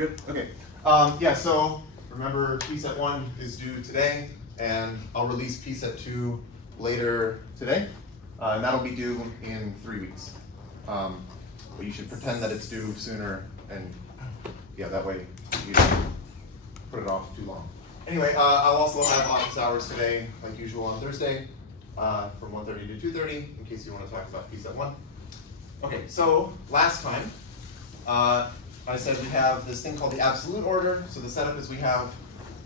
Good? Okay. Yeah, so remember Pset 1 is due today, and I'll release Pset 2 later today, and that'll be due in 3 weeks. But you should pretend that it's due sooner, and yeah, that way you don't put it off too long. Anyway, I'll also have office hours today, like usual on Thursday, from 1:30 to 2:30, in case you want to talk about Pset 1. Okay, so last time, I said we have this thing called the absolute order. So the setup is we have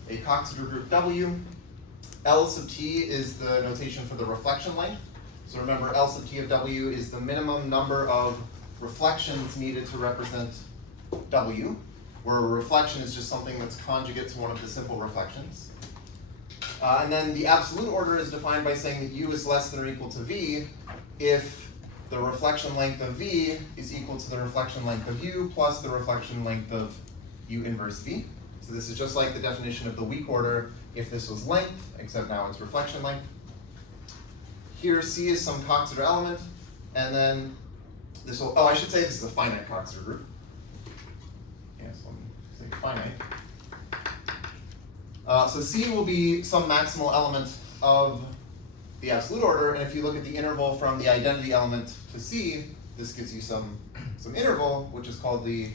a Coxeter group W. L sub t is the notation for the reflection length. So remember, L sub t of W is the minimum number of reflections needed to represent W, where a reflection is just something that's conjugate to one of the simple reflections. And then the absolute order is defined by saying that U is less than or equal to V if the reflection length of V is equal to the reflection length of U plus the reflection length of U inverse V. So this is just like the definition of the weak order if this was length, except now it's reflection length. Here C is some Coxeter element, and then this will, I should say this is a finite Coxeter group. Yes, let me say finite. So C will be some maximal element of the absolute order, and if you look at the interval from the identity element to C, this gives you some interval, which is called the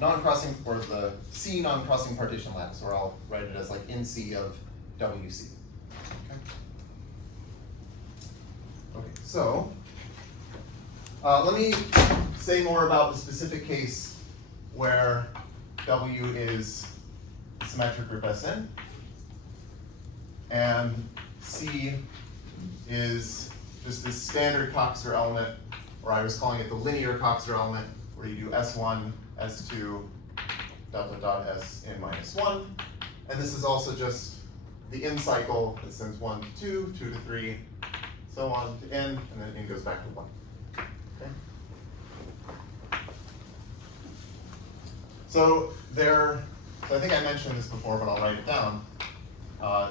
non-crossing, or the C non-crossing partition lattice, or I'll write it as like in C of WC. Okay, so let me say more about the specific case where W is a symmetric group Sn, and C is just this standard Coxeter element, or I was calling it the linear Coxeter element, where you do S1, S2, dot, dot, Sn minus 1. And this is also just the n cycle that sends 1 to 2, 2 to 3, so on to n, and then n goes back to 1. Okay? So I think I mentioned this before, but I'll write it down.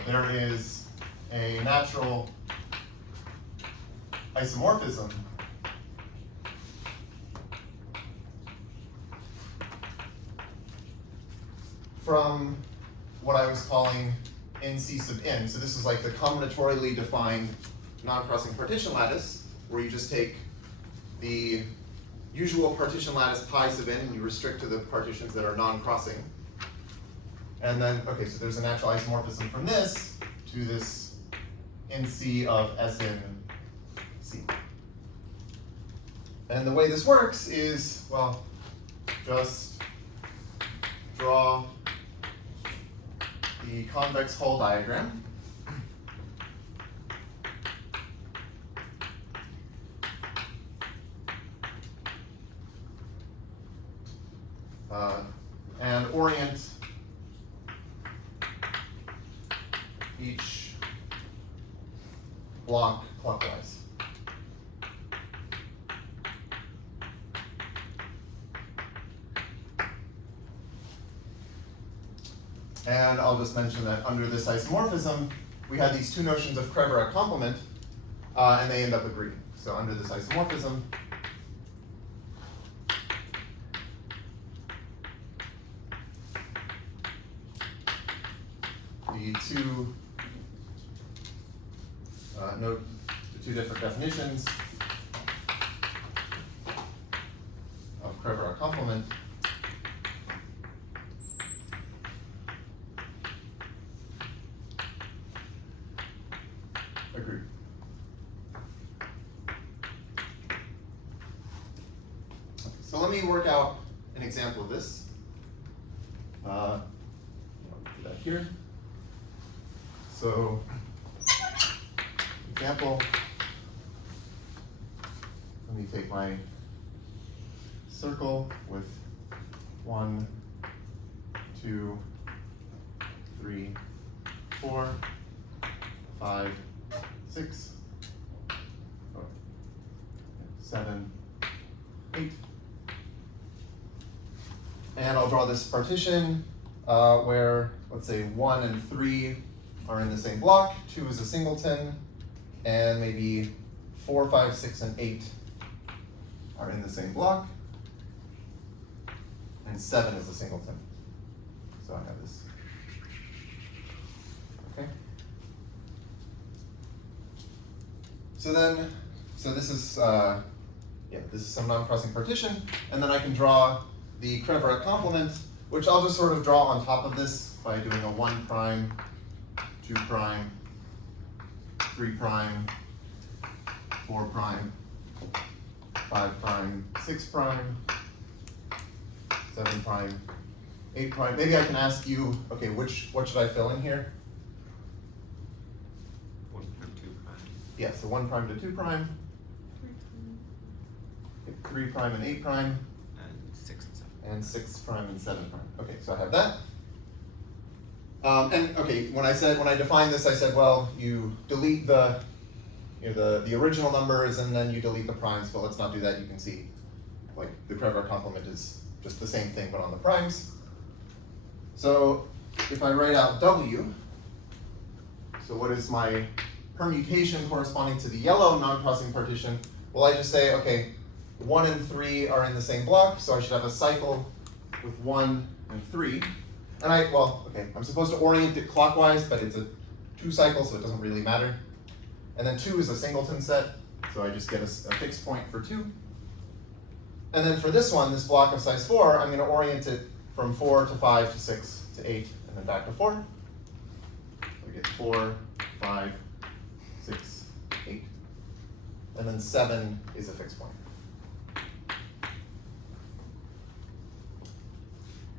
There is a natural isomorphism from what I was calling NC sub n. So this is like the combinatorially defined non-crossing partition lattice, where you just take the usual partition lattice pi sub n and you restrict to the partitions that are non-crossing. And then, okay, so there's a natural isomorphism from this to this NC of Sn C. And the way this works is, well, just draw the convex hull diagram. And orient each block clockwise. And I'll just mention that under this isomorphism, we had these two notions of Krevera complement, and they end up agreeing. So under this isomorphism, the two different definitions of Krevera complement agree. So let me work out an example of this. I'll do that here. So, example, let me take my circle with 1, 2, 3, 4, 5, 6, 7, 8. And I'll draw this partition where, let's say, 1 and 3 are in the same block, 2 is a singleton, and maybe 4, 5, 6, and 8 are in the same block. and 7 is a singleton. So I have this. Okay. So this is this is some non-crossing partition, and then I can draw the Kreveret complement, which I'll just sort of draw on top of this by doing a 1 prime, 2 prime, 3 prime, 4 prime, 5 prime, 6 prime, 7 prime, 8 prime. Maybe I can ask you, okay, what should I fill in here? 1 prime, 2 prime. Yeah, so 1 prime to 2 prime, 3 prime and 8 prime, And 6 and 7. and 6 prime and 7 prime. Okay, so I have that. And okay, when I defined this, I said, well, you delete the original numbers and then you delete the primes, but let's not do that. You can see, like, the Kreveret complement is just the same thing, but on the primes. So if I write out W, so what is my permutation corresponding to the yellow non-crossing partition? Well, I just say, okay, 1 and 3 are in the same block, so I should have a cycle with 1 and 3. And I'm supposed to orient it clockwise, but it's a 2 cycle, so it doesn't really matter. And then 2 is a singleton set, so I just get a fixed point for 2. And then for this one, this block of size 4, I'm going to orient it from 4 to 5 to 6 to 8, and then back to 4. So we get 4, 5, 6, 8. And then 7 is a fixed point.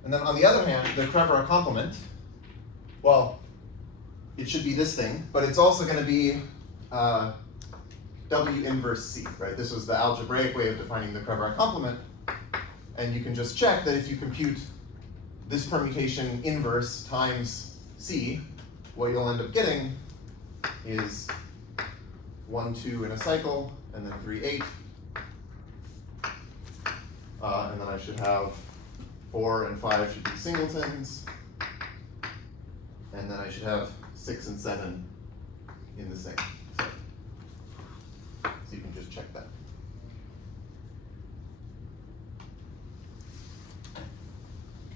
And then on the other hand, the Kreveret complement, well, it should be this thing, but it's also going to be W inverse C, right? This was the algebraic way of defining the Kreveret complement. And you can just check that if you compute this permutation inverse times C, what you'll end up getting is 1, 2 in a cycle, and then 3, 8. And then I should have 4 and 5 should be singletons. And then I should have 6 and 7 in the same set. So you can just check that.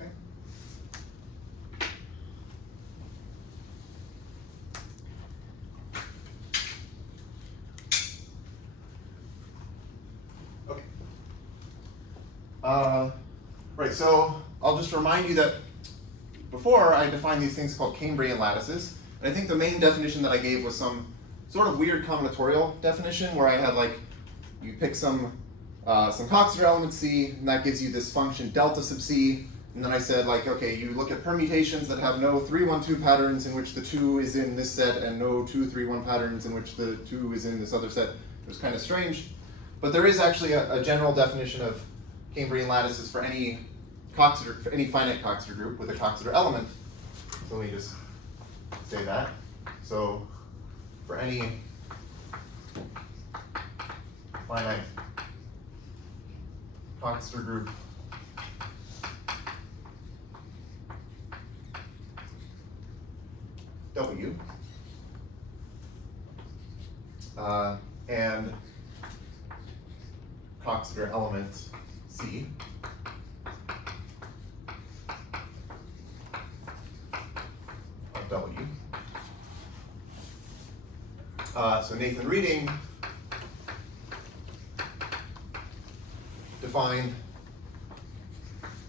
Okay. Okay. Right, so I'll just remind you that before I defined these things called Cambrian lattices, and I think the main definition that I gave was some sort of weird combinatorial definition where I had like, you pick some Coxeter element C, and that gives you this function delta sub C, and then I said like, okay, you look at permutations that have no 3, 1, 2 patterns in which the 2 is in this set, and no 2, 3, 1 patterns in which the 2 is in this other set. It was kind of strange, but there is actually a general definition of Cambrian lattices for any finite Coxeter group with a Coxeter element. So let me just say that. So for any finite Coxeter group W and Coxeter element C, of W. So Nathan Reading defined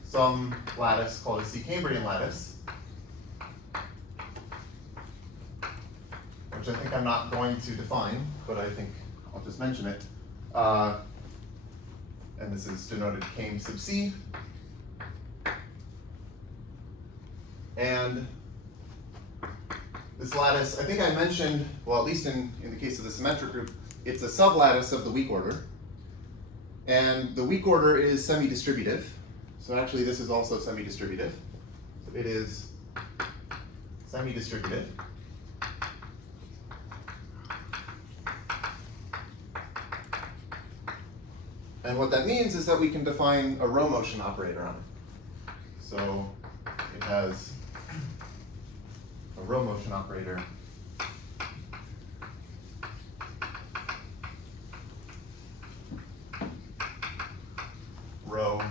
some lattice called a C-Cambrian lattice, which I think I'm not going to define, but I think I'll just mention it. And this is denoted Cam sub C. And this lattice, I think I mentioned, well, at least in the case of the symmetric group, it's a sublattice of the weak order. And the weak order is semi-distributive. So actually this is also semi-distributive. So it is semi-distributive. And what that means is that we can define a row motion operator on it. So it has a row motion operator rho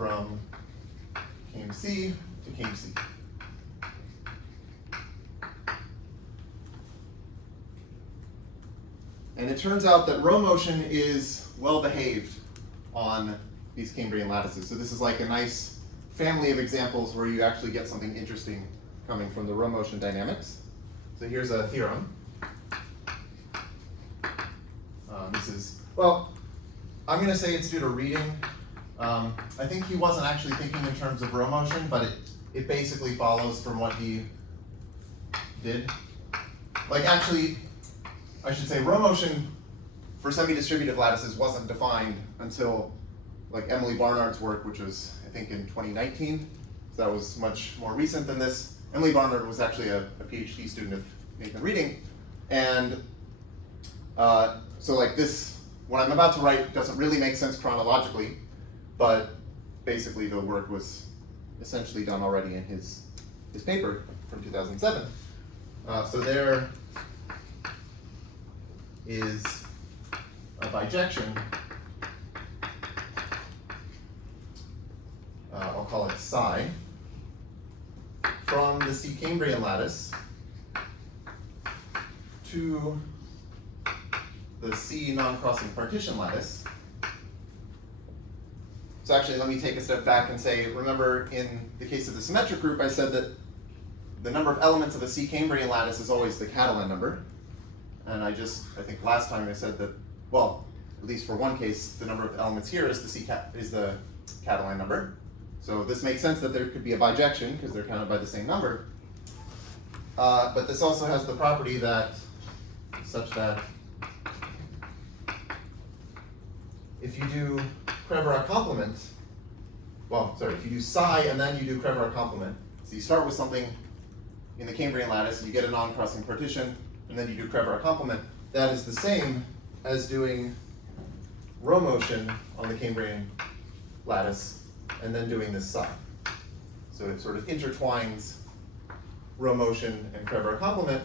from came C to came C. And it turns out that row motion is well behaved on these Cambrian lattices. So this is like a nice family of examples where you actually get something interesting coming from the row motion dynamics. So here's a theorem. This is, well, I'm going to say it's due to reading. I think he wasn't actually thinking in terms of row motion, but it basically follows from what he did. Like actually, I should say row motion for semi-distributive lattices wasn't defined until like Emily Barnard's work, which was I think in 2019. So that was much more recent than this. Emily Barnard was actually a PhD student of Nathan Reading. And so like this, what I'm about to write doesn't really make sense chronologically, but basically the work was essentially done already in his paper from 2007. So there is a bijection, I'll call it psi, from the C Cambrian lattice to the C non-crossing partition lattice. So actually, let me take a step back and say, remember in the case of the symmetric group, I said that the number of elements of a C Cambrian lattice is always the Catalan number. And I think last time I said that, well, at least for one case, the number of elements here is the Catalan number. So this makes sense that there could be a bijection because they're counted by the same number. But this also has the property that, such that if you do Crevera complement, if you do psi and then you do Crevera complement, so you start with something in the Cambrian lattice, you get a non-crossing partition, and then you do Crevera complement, that is the same as doing row motion on the Cambrian lattice and then doing this psi. So it sort of intertwines row motion and Crevera complement,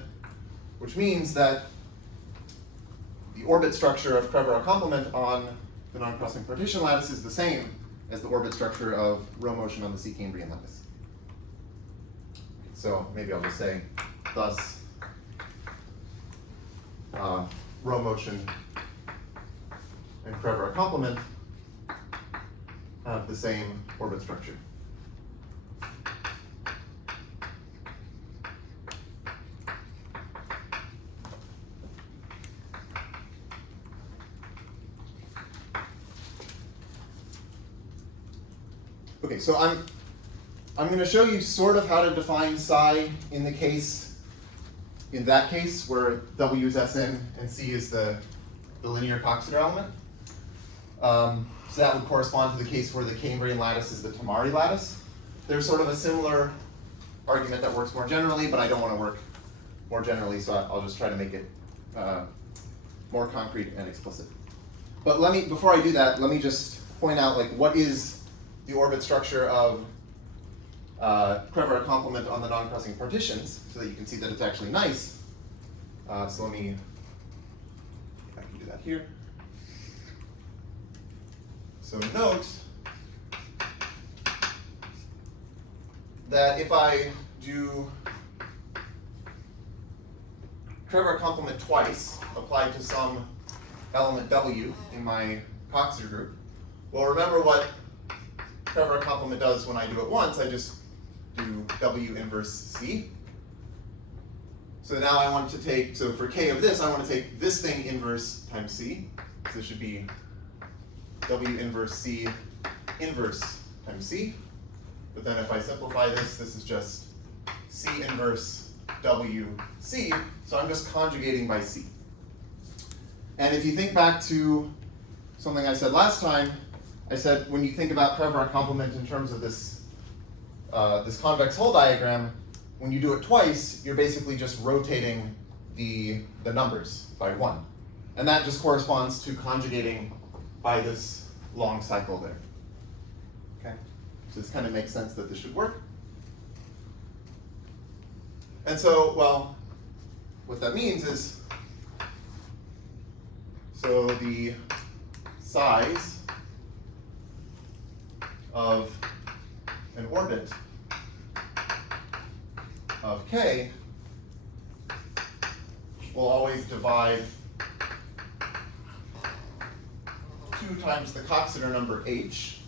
which means that the orbit structure of Crevera complement on the non-crossing partition lattice is the same as the orbit structure of row motion on the C Cambrian lattice. So maybe I'll just say, thus, row motion and Crevera complement have the same orbit structure. Okay, so I'm going to show you sort of how to define psi in that case where W is Sn and C is the linear Coxeter element. So that would correspond to the case where the Cambrian lattice is the Tamari lattice. There's sort of a similar argument that works more generally, but I don't want to work more generally, so I'll just try to make it more concrete and explicit. But before I do that, let me just point out what is the orbit structure of Crevera complement on the non-crossing partitions, so that you can see that it's actually nice. So I can do that here. So note that if I do Crevera complement twice, applied to some element W in my Coxeter group, well, remember what Crevera complement does when I do it once. I just do W inverse C. So now I want to take, so for K of this, I want to take this thing inverse times C. So this should be W inverse C inverse times C. But then if I simplify this, this is just C inverse W C. So I'm just conjugating by C. And if you think back to something I said last time, I said when you think about Crevera complement in terms of this this convex hull diagram, when you do it twice, you're basically just rotating the numbers by 1. And that just corresponds to conjugating by this long cycle there. Okay? So this kind of makes sense that this should work. And so, well, what that means is, so the size of an orbit of K will always divide 2 times the Coxeter number H.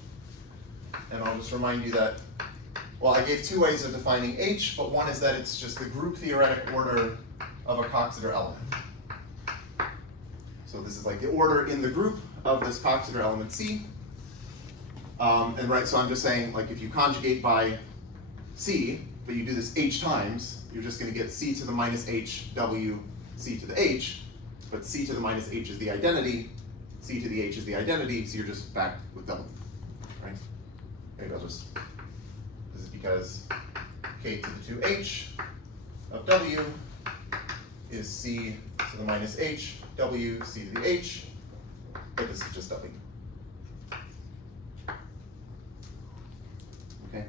And I'll just remind you that, well, I gave 2 ways of defining H, but one is that it's just the group theoretic order of a Coxeter element. So this is like the order in the group of this Coxeter element C. And right, so I'm just saying, like, if you conjugate by C, but you do this H times, you're just going to get C to the minus H, W, C to the H, but C to the minus H is the identity, C to the H is the identity, so you're just back with W, right? Maybe I'll just, this is because K to the 2H of W is C to the minus H, W, C to the H, but this is just W. Okay.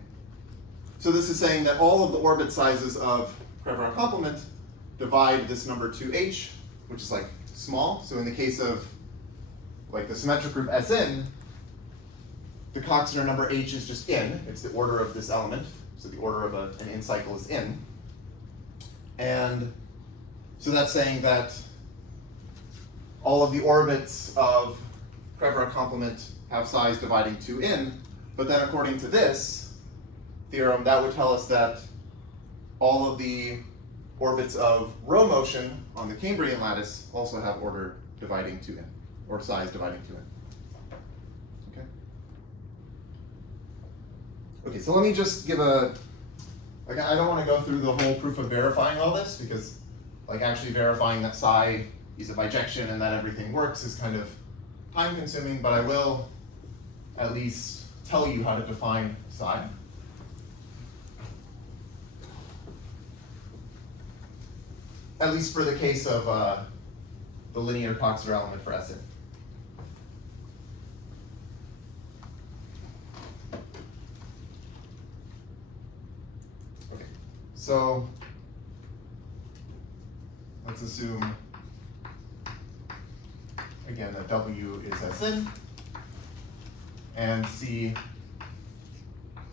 So this is saying that all of the orbit sizes of Krevron complement divide this number 2H, which is like small. So in the case of like the symmetric group Sn, the Coxeter number H is just in. It's the order of this element. So the order of an in cycle is in. And so that's saying that all of the orbits of Krevron complement have size dividing 2 in. But then according to this theorem, that would tell us that all of the orbits of row motion on the Cambrian lattice also have order dividing 2 in, or size dividing 2 in. Okay. Okay, so let me just give a, like, I don't want to go through the whole proof of verifying all this, because like actually verifying that psi is a bijection and that everything works is kind of time consuming, but I will at least tell you how to define psi. At least for the case of the linear Coxeter element for Sn. Okay, so let's assume again that W is Sn and C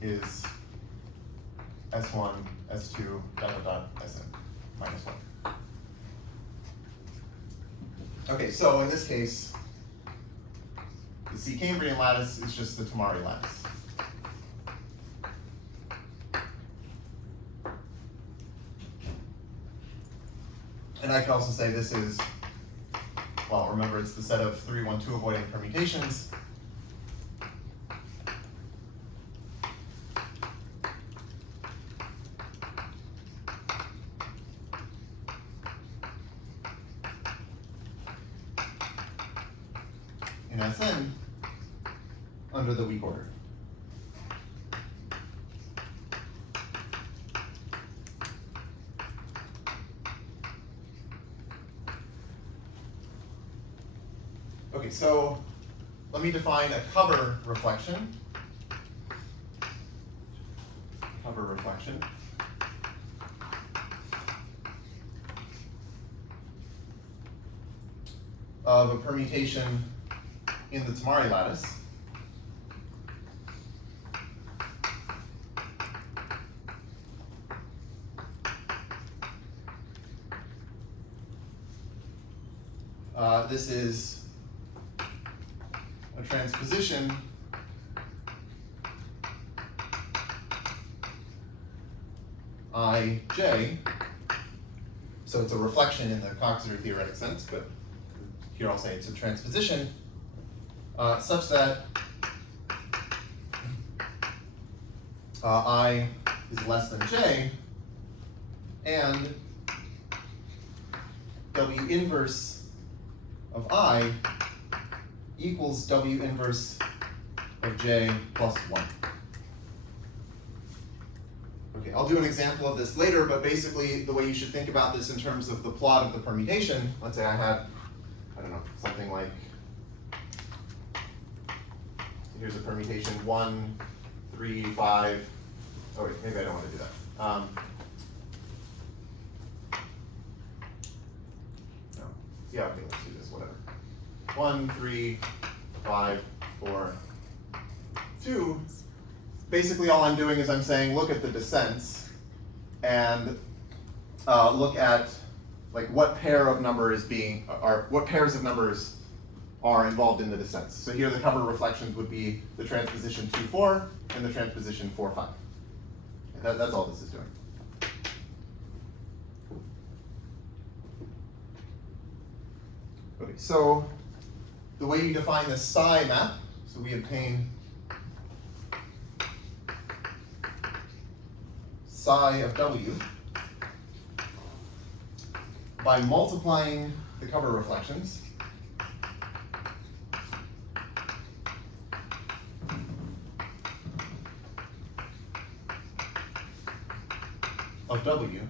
is S1, S2, Sn minus 1. Okay, so in this case, the C Cambrian lattice is just the Tamari lattice. And I can also say this is, well, remember it's the set of 3, 1, 2 avoiding permutations. In Sn under the weak order. Okay, so let me define a cover reflection. Cover reflection. Of a permutation in the Tamari lattice. This is a transposition Ij. So it's a reflection in the Coxeter theoretic sense, but here I'll say it's a transposition such that I is less than j, and W inverse of I equals W inverse of j plus 1. Okay, I'll do an example of this later, but basically the way you should think about this in terms of the plot of the permutation, let's say I had, I don't know, something like, here's a permutation 1, 3, 5, oh wait, maybe I don't want to do that. No, yeah, okay, let's do this, whatever. 1, 3, 5, 4, 2, basically all I'm doing is I'm saying look at the descents and look at like what pair of numbers what pairs of numbers are involved in the descents. So here the cover reflections would be the transposition 2, 4 and the transposition 4, 5. And that's all this is doing. Okay, so the way you define the psi map, so we obtain psi of W by multiplying the cover reflections of W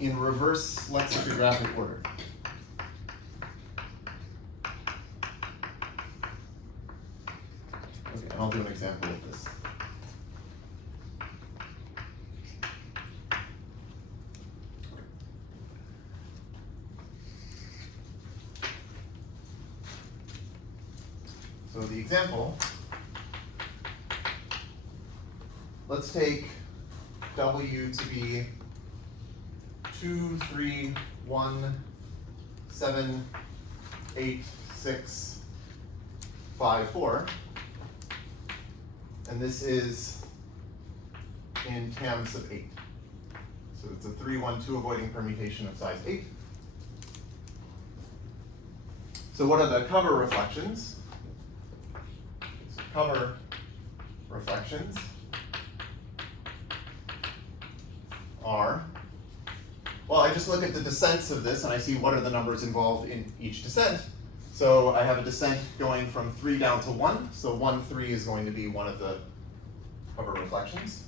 in reverse lexicographic order. Okay, and I'll do an example of this. So the example, let's take W to be 2, 3, 1, 7, 8, 6, 5, 4. And this is in TAMs of 8. So it's a 3, 1, 2 avoiding permutation of size 8. So what are the cover reflections? So cover reflections are, well, I just look at the descents of this and I see what are the numbers involved in each descent. So I have a descent going from 3 down to 1. So 1, 3 is going to be one of the cover reflections.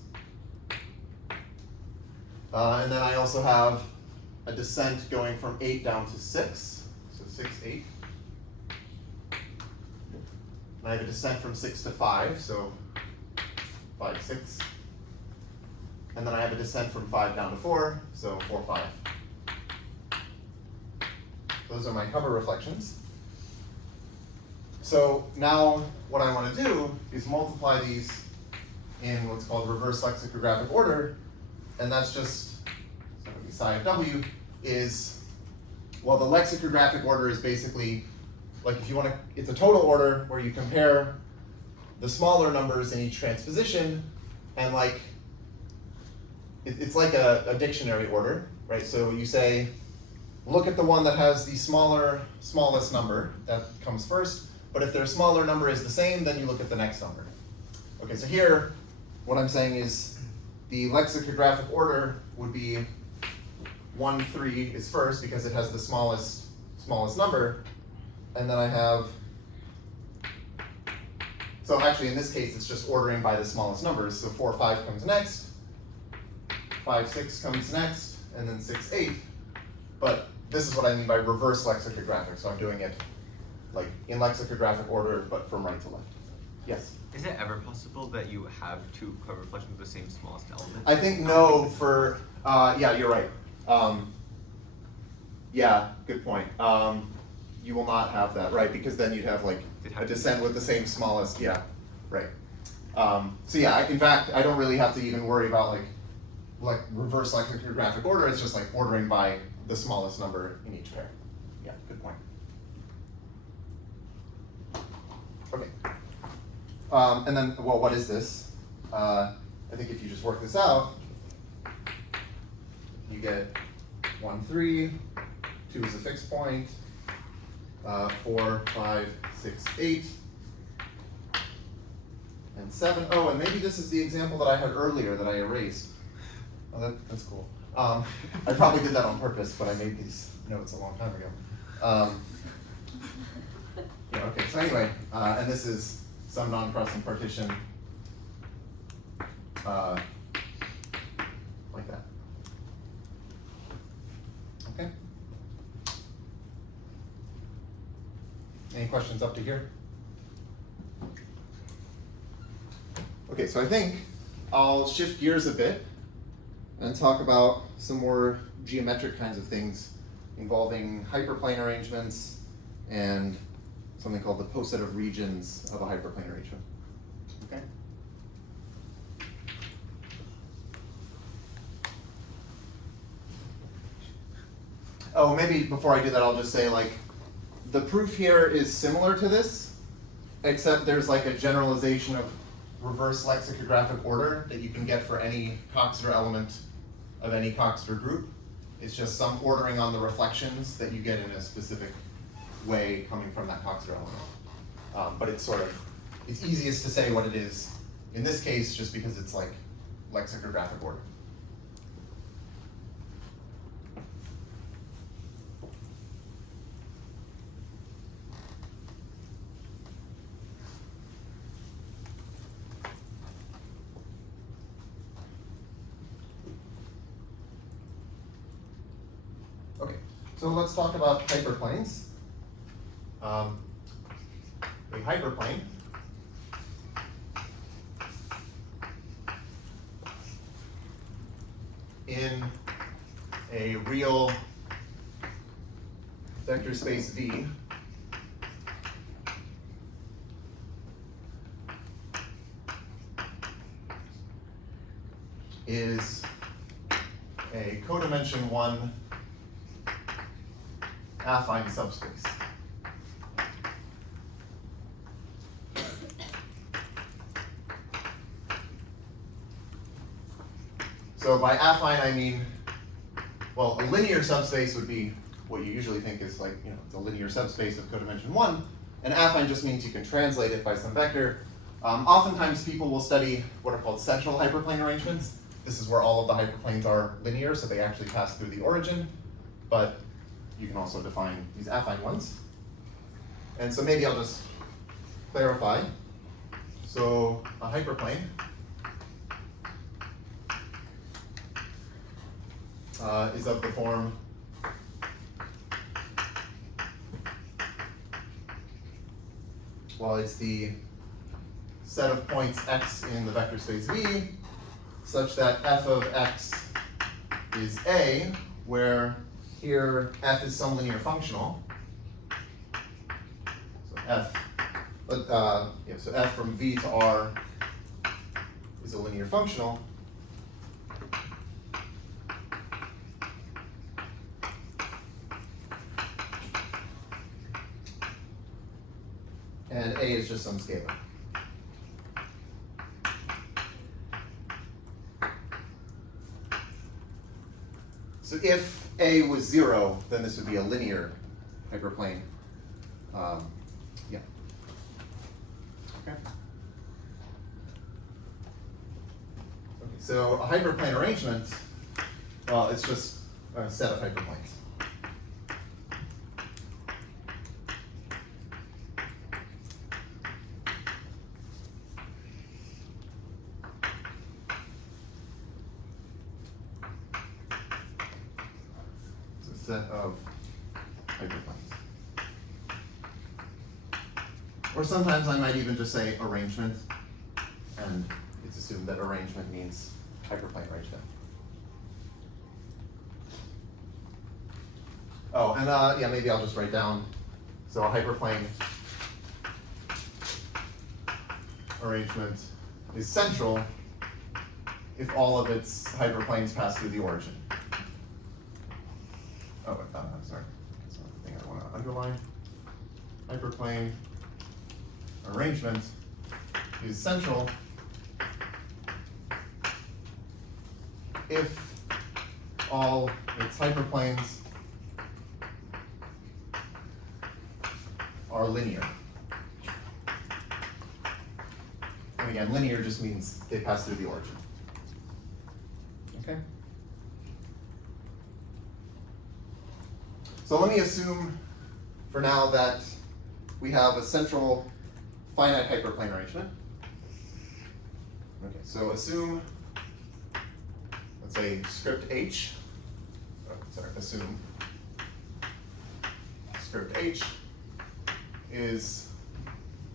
And then I also have a descent going from 8 down to 6. So 6, 8. And I have a descent from 6 to 5. So 5, 6. And then I have a descent from 5 down to 4, so 4, 5. Those are my cover reflections. So now what I want to do is multiply these in what's called reverse lexicographic order, and that's just, so psi of W is, well, the lexicographic order is basically, like if you want to, it's a total order where you compare the smaller numbers in each transposition, and like, it's like a dictionary order, right? So you say, look at the one that has the smallest number, that comes first, but if their smaller number is the same, then you look at the next number. Okay, so here, what I'm saying is the lexicographic order would be 1, 3 is first because it has the smallest number, and then I have, so actually in this case, it's just ordering by the smallest numbers, so 4, 5 comes next, 5, 6 comes next, and then 6, 8. But this is what I mean by reverse lexicographic. So I'm doing it like in lexicographic order, but from right to left. Yes? Is it ever possible that you have two cover reflections with the same smallest element? I think no for, yeah, you're right. Yeah, good point. You will not have that, right? Because then you'd have like a descent with the same smallest, yeah, right. So yeah, in fact, I don't really have to even worry about like reverse lexicographic order. It's just like ordering by the smallest number in each pair. Yeah, good point. Okay. And then, well, what is this? I think if you just work this out, you get 1, 3, 2 is a fixed point, 4, 5, 6, 8, and 7. Oh, and maybe this is the example that I had earlier that I erased. Oh, that's cool. I probably did that on purpose, but I made these notes a long time ago. Yeah, okay, so anyway, and this is some non-crossing partition like that. Okay. Any questions up to here? Okay, so I think I'll shift gears a bit and talk about some more geometric kinds of things involving hyperplane arrangements and something called the poset of regions of a hyperplane arrangement. Okay. Oh, maybe before I do that, I'll just say, like, the proof here is similar to this, except there's like a generalization of reverse lexicographic order that you can get for any Coxeter element of any Coxeter group. It's just some ordering on the reflections that you get in a specific way coming from that Coxeter element. But it's it's easiest to say what it is in this case just because it's like lexicographic order. Okay, so let's talk about hyperplanes. A hyperplane in a real vector space V is a codimension 1 affine subspace. So by affine I mean, well, a linear subspace would be what you usually think is like, it's a linear subspace of codimension 1, and affine just means you can translate it by some vector. Oftentimes people will study what are called central hyperplane arrangements. This is where all of the hyperplanes are linear, so they actually pass through the origin, but you can also define these affine ones. And so maybe I'll just clarify. So a hyperplane is of the form it's the set of points x in the vector space V such that f of x is A, where here f is some linear functional. So f from V to R is a linear functional. And A is just some scalar. So if A was 0, then this would be a linear hyperplane. Yeah. Okay. So a hyperplane arrangement, well, it's just a set of hyperplanes. Set of hyperplanes. Or sometimes I might even just say arrangement, and it's assumed that arrangement means hyperplane arrangement. Oh, and yeah, maybe I'll just write down, so a hyperplane arrangement is central if all of its hyperplanes pass through the origin. Oh, I'm sorry. That's not the thing I want to underline. Hyperplane arrangement is central if all its hyperplanes are linear. And again, linear just means they pass through the origin. Okay? So let me assume for now that we have a central finite hyperplane arrangement. Okay, so assume, let's say script H, assume script H is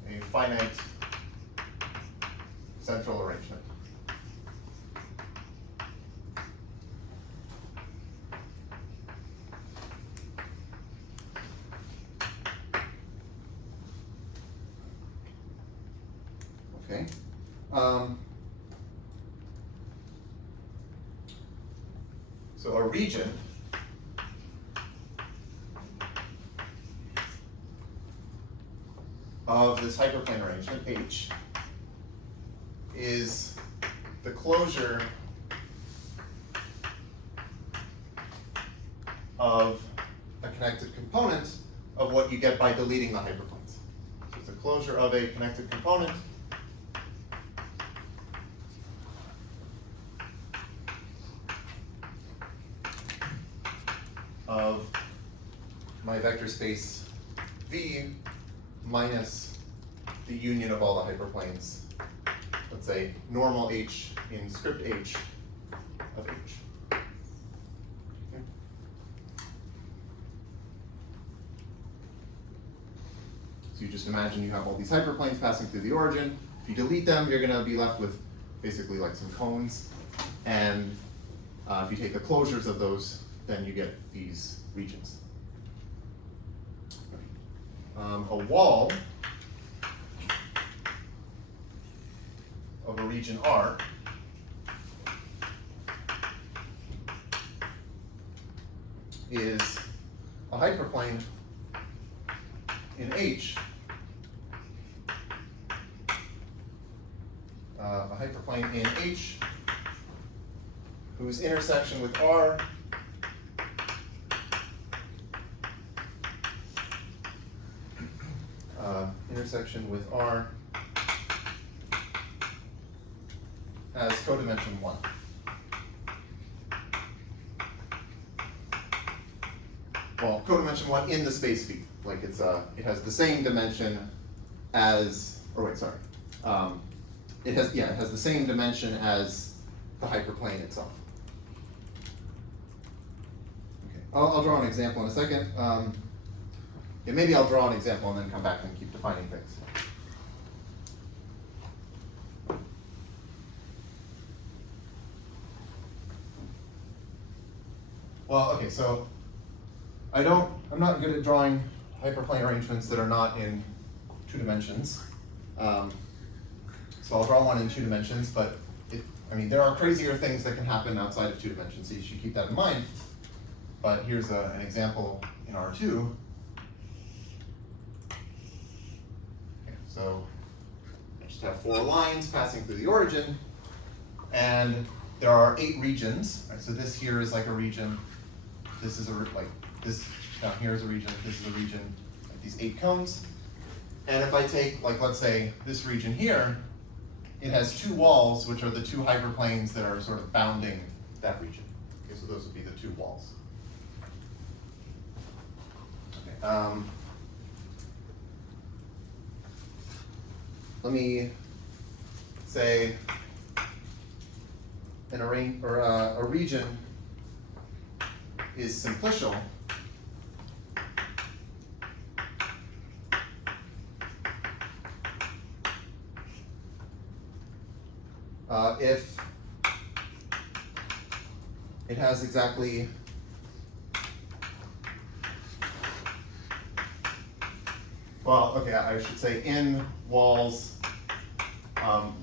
a finite central arrangement. Okay. So a region of this hyperplane arrangement, H, is the closure of a connected component of what you get by deleting the hyperplanes. So it's a closure of a connected component of my vector space V minus the union of all the hyperplanes. Let's say normal H in script H of H. Okay. So you just imagine you have all these hyperplanes passing through the origin. If you delete them, you're going to be left with basically like some cones. And if you take the closures of those, then you get these regions. A wall of a region R is a hyperplane in H, whose intersection with R has codimension 1. Well, codimension 1 in the space V. Like it has the same dimension as, it has the same dimension as the hyperplane itself. Okay, I'll draw an example in a second. Maybe I'll draw an example and then come back and keep defining things. Well, okay, so I'm not good at drawing hyperplane arrangements that are not in 2 dimensions. So I'll draw one in 2 dimensions, but there are crazier things that can happen outside of 2 dimensions, so you should keep that in mind. But here's an example in R2. Okay, so I just have 4 lines passing through the origin, and there are 8 regions. Right? So this here is like a region. This is this down here is a region. This is a region. Like these 8 cones. And if I take, like, let's say this region here, it has 2 walls, which are the 2 hyperplanes that are sort of bounding that region. Okay, so those would be the 2 walls. Okay. Let me say a region is simplicial if it has exactly I should say in walls,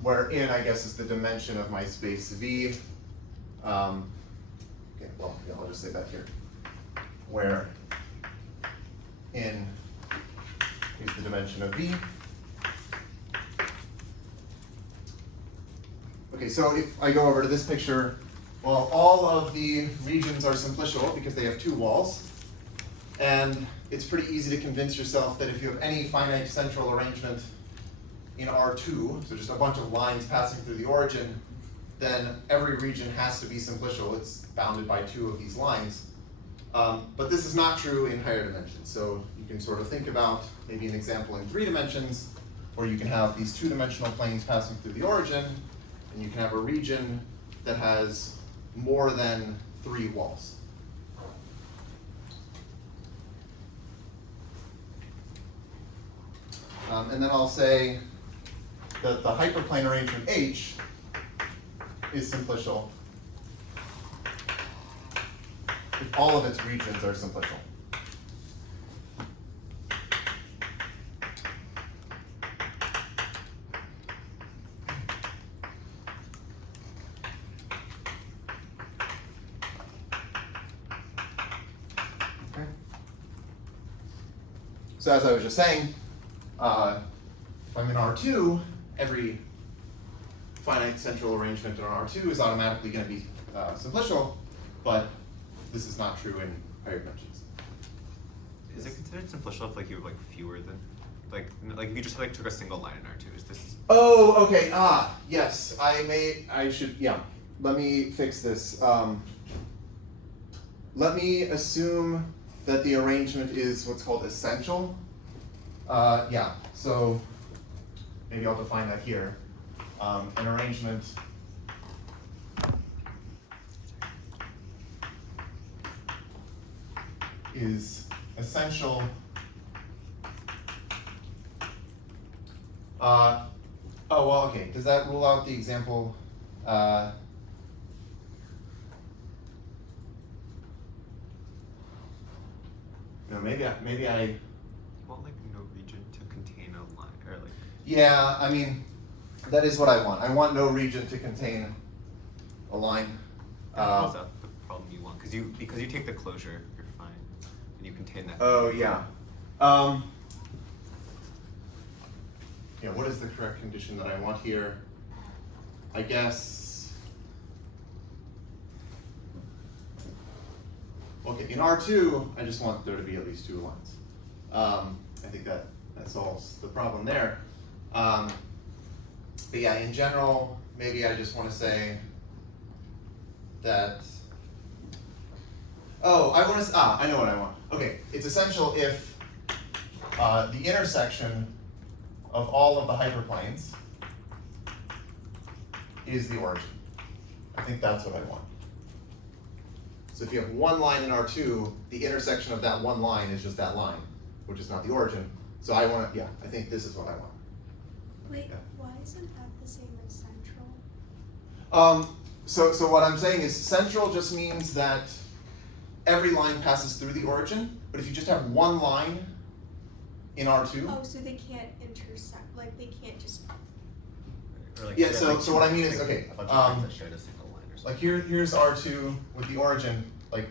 where in, I guess, is the dimension of my space V. I'll just say that here. Where in is the dimension of V. Okay, so if I go over to this picture, well, all of the regions are simplicial because they have 2 walls. And it's pretty easy to convince yourself that if you have any finite central arrangement in R2, so just a bunch of lines passing through the origin, then every region has to be simplicial. It's bounded by 2 of these lines. But this is not true in higher dimensions. So you can sort of think about maybe an example in 3 dimensions, where you can have these 2-dimensional planes passing through the origin, and you can have a region that has more than 3 walls. And then I'll say that the hyperplane arrangement H is simplicial if all of its regions are simplicial. So as I was just saying, if I'm in R2, every finite central arrangement in R2 is automatically going to be simplicial, but this is not true in higher dimensions. Is it considered simplicial if like you have like fewer than, like if you just like took a single line in R2? Is this? Oh, okay. Yes. I should. Yeah. Let me fix this. Let me assume that the arrangement is what's called essential. Yeah. So maybe I'll define that here. An arrangement is essential. Oh, well, okay. Does that rule out the example? No, maybe I. Well, like no region to contain a line, or like. Yeah, I mean, that is what I want. I want no region to contain a line. Is that the problem you want? Because you take the closure, you're fine, and you contain that. Oh yeah. Yeah. What is the correct condition that I want here? I guess. Okay, in R2, I just want there to be at least 2 lines. I think that solves the problem there. But yeah, in general, maybe I just want to say that. Oh, I want to. I know what I want. Okay, it's essential if the intersection of all of the hyperplanes is the origin. I think that's what I want. So if you have one line in R2, the intersection of that one line is just that line, which is not the origin. So I want to, yeah, I think this is what I want. Wait, Yeah. why isn't that the same as central? So what I'm saying is central just means that every line passes through the origin, but if you just have one line in R2. Oh, so they can't intersect, like they can't just. Or like, Yeah, you have, so like, what I mean is, okay, a bunch of things that shared a single line or something. like here's R2 with the origin, like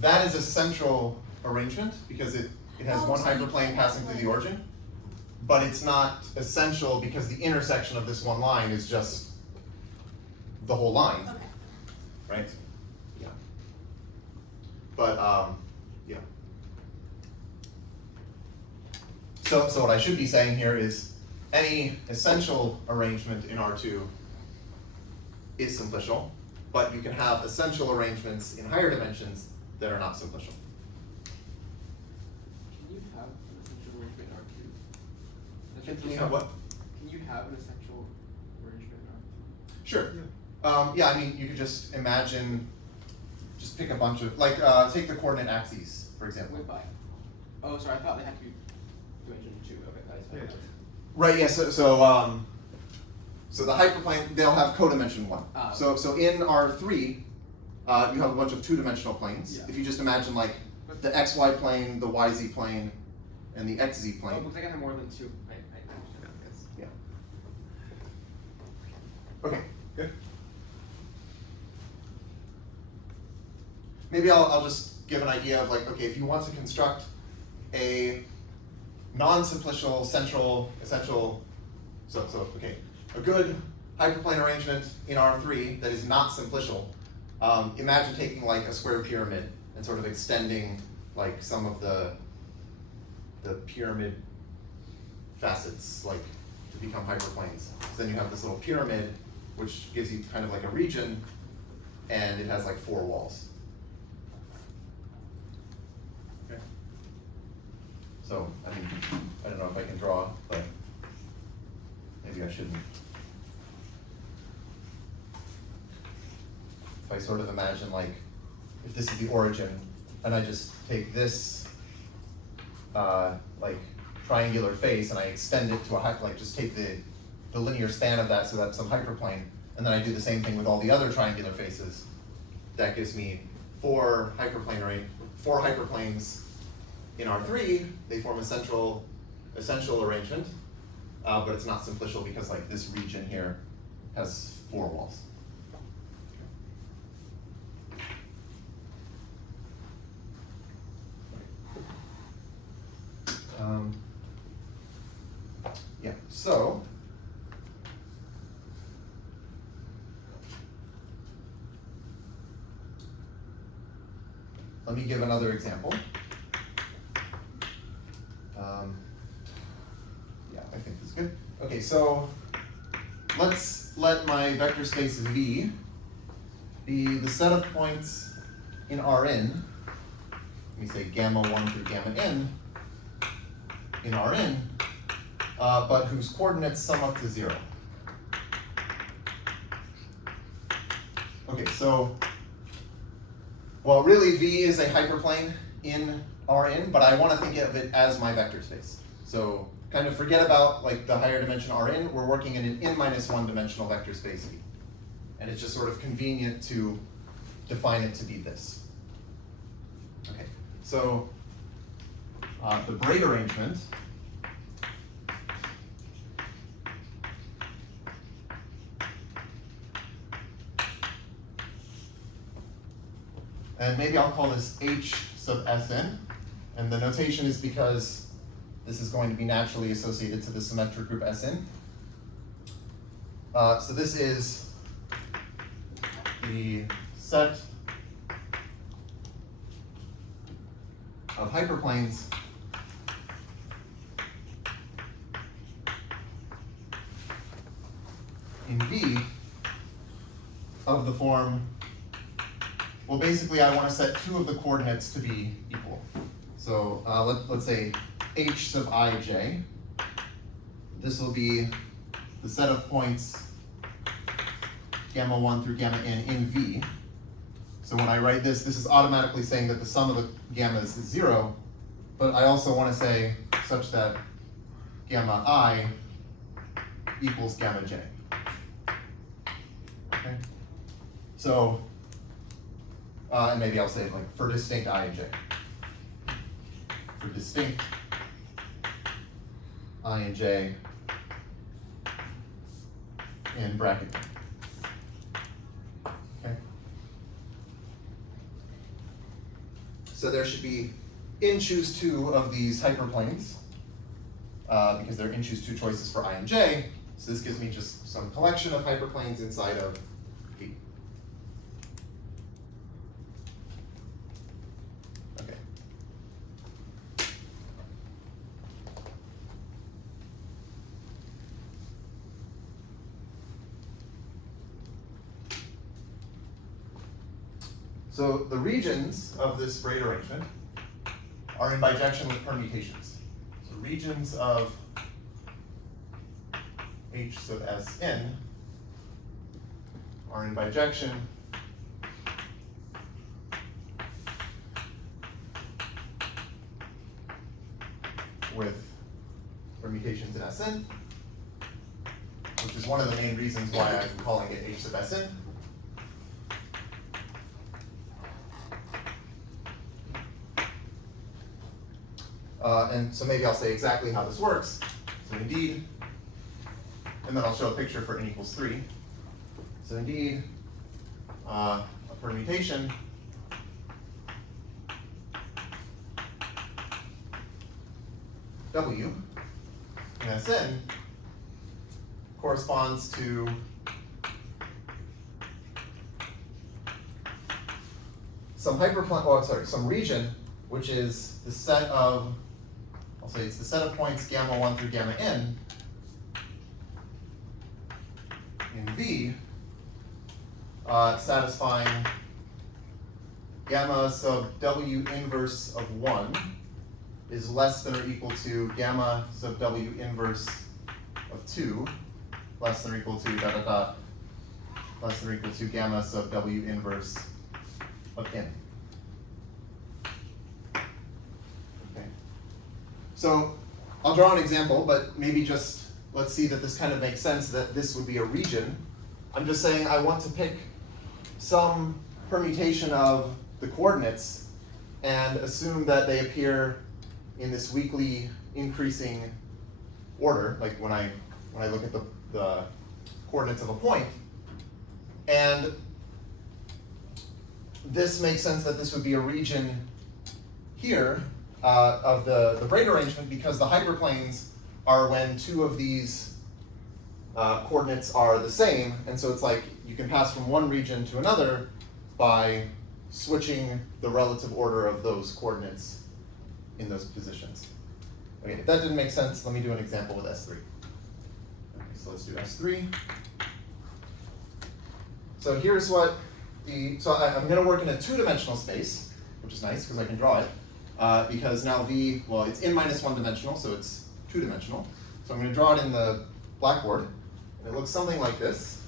that is a central arrangement because it has Oh, one so you hyperplane can't passing have, through the like- origin, but it's not essential because the intersection of this one line is just the whole line, Okay. right? Yeah. But yeah. So what I should be saying here is any essential arrangement in R2 is simplicial, but you can have essential arrangements in higher dimensions that are not simplicial. Can you have an essential arrangement in R2? Can you have what? Can you have an essential arrangement in R2? Sure. Yeah, I mean, you could just imagine, just pick a bunch of, like, take the coordinate axes, for example. Wait, by. Oh, sorry, I thought they had to be dimension 2. Okay, that is fine. Yeah. Right, yeah, so the hyperplane, they'll have codimension 1. Ah. So in R3, you have a bunch of 2-dimensional planes. Yeah. If you just imagine like the XY plane, the YZ plane, and the XZ Oh, plane. looks like I have more than 2. I understand. Yes. Yeah. Okay, good. Maybe I'll just give an idea of like, okay, if you want to construct a non-simplicial central essential, so okay, a good hyperplane arrangement in R3 that is not simplicial. Imagine taking like a square pyramid and sort of extending like some of the pyramid facets like to become hyperplanes. So then you have this little pyramid which gives you kind of like a region, and it has like 4 walls. Okay. So I mean, I don't know if I can draw, but maybe I shouldn't. If I sort of imagine like, if this is the origin, and I just take this like triangular face and I extend it to like just take the linear span of that so that's some hyperplane, and then I do the same thing with all the other triangular faces. That gives me 4 hyperplanes in R3. They form a essential arrangement, but it's not simplicial because like this region here has 4 walls. Yeah, so let me give another example. Yeah, I think this is good. Okay, so let's let my vector space V be the set of points in Rn. Let me say gamma 1 through gamma n in Rn, but whose coordinates sum up to 0. Okay, so, well, really V is a hyperplane in Rn, but I want to think of it as my vector space. So kind of forget about like the higher dimension Rn. We're working in an n-1 dimensional vector space V. And it's just sort of convenient to define it to be this. Okay, so the braid arrangement and maybe I'll call this H sub Sn, and the notation is because this is going to be naturally associated to the symmetric group Sn. So this is the set of hyperplanes in V of the form, well, basically I want to set two of the coordinates to be equal. So let's say H sub ij. This will be the set of points gamma 1 through gamma n in V. So when I write this, this is automatically saying that the sum of the gammas is 0, but I also want to say such that gamma I equals gamma j. Okay? So, and maybe I'll say like for distinct I and j. For distinct I and j in bracket. Okay. So there should be in choose 2 of these hyperplanes because they're in choose 2 choices for I and j. So this gives me just some collection of hyperplanes inside of V. Okay. So the regions of this braid arrangement are in bijection with permutations. So regions of H sub Sn are in bijection with permutations in Sn, which is one of the main reasons why I'm calling it H sub Sn. And so maybe I'll say exactly how this works. So indeed, and then I'll show a picture for n equals 3. So indeed, a permutation W in Sn corresponds to some hyperplane, oh, sorry, some region, which is the set of, I'll say it's the set of points gamma 1 through gamma n in V, satisfying gamma sub W inverse of 1 is less than or equal to gamma sub W inverse of 2, less than or equal to dot dot dot, less than or equal to gamma sub W inverse of n. Okay. So I'll draw an example, but maybe just let's see that this kind of makes sense, that this would be a region. I'm just saying I want to pick some permutation of the coordinates and assume that they appear in this weakly increasing order, like when I look at the coordinates of a point. And this makes sense that this would be a region here of the braid arrangement because the hyperplanes are when two of these coordinates are the same, and so it's like you can pass from one region to another by switching the relative order of those coordinates in those positions. Okay, if that didn't make sense, let me do an example with S3. Okay, so let's do S3. So here's what I'm going to work in a two-dimensional space, which is nice because I can draw it. Because now V, well, it's in minus one dimensional, so it's two-dimensional. So I'm going to draw it in the blackboard, and it looks something like this.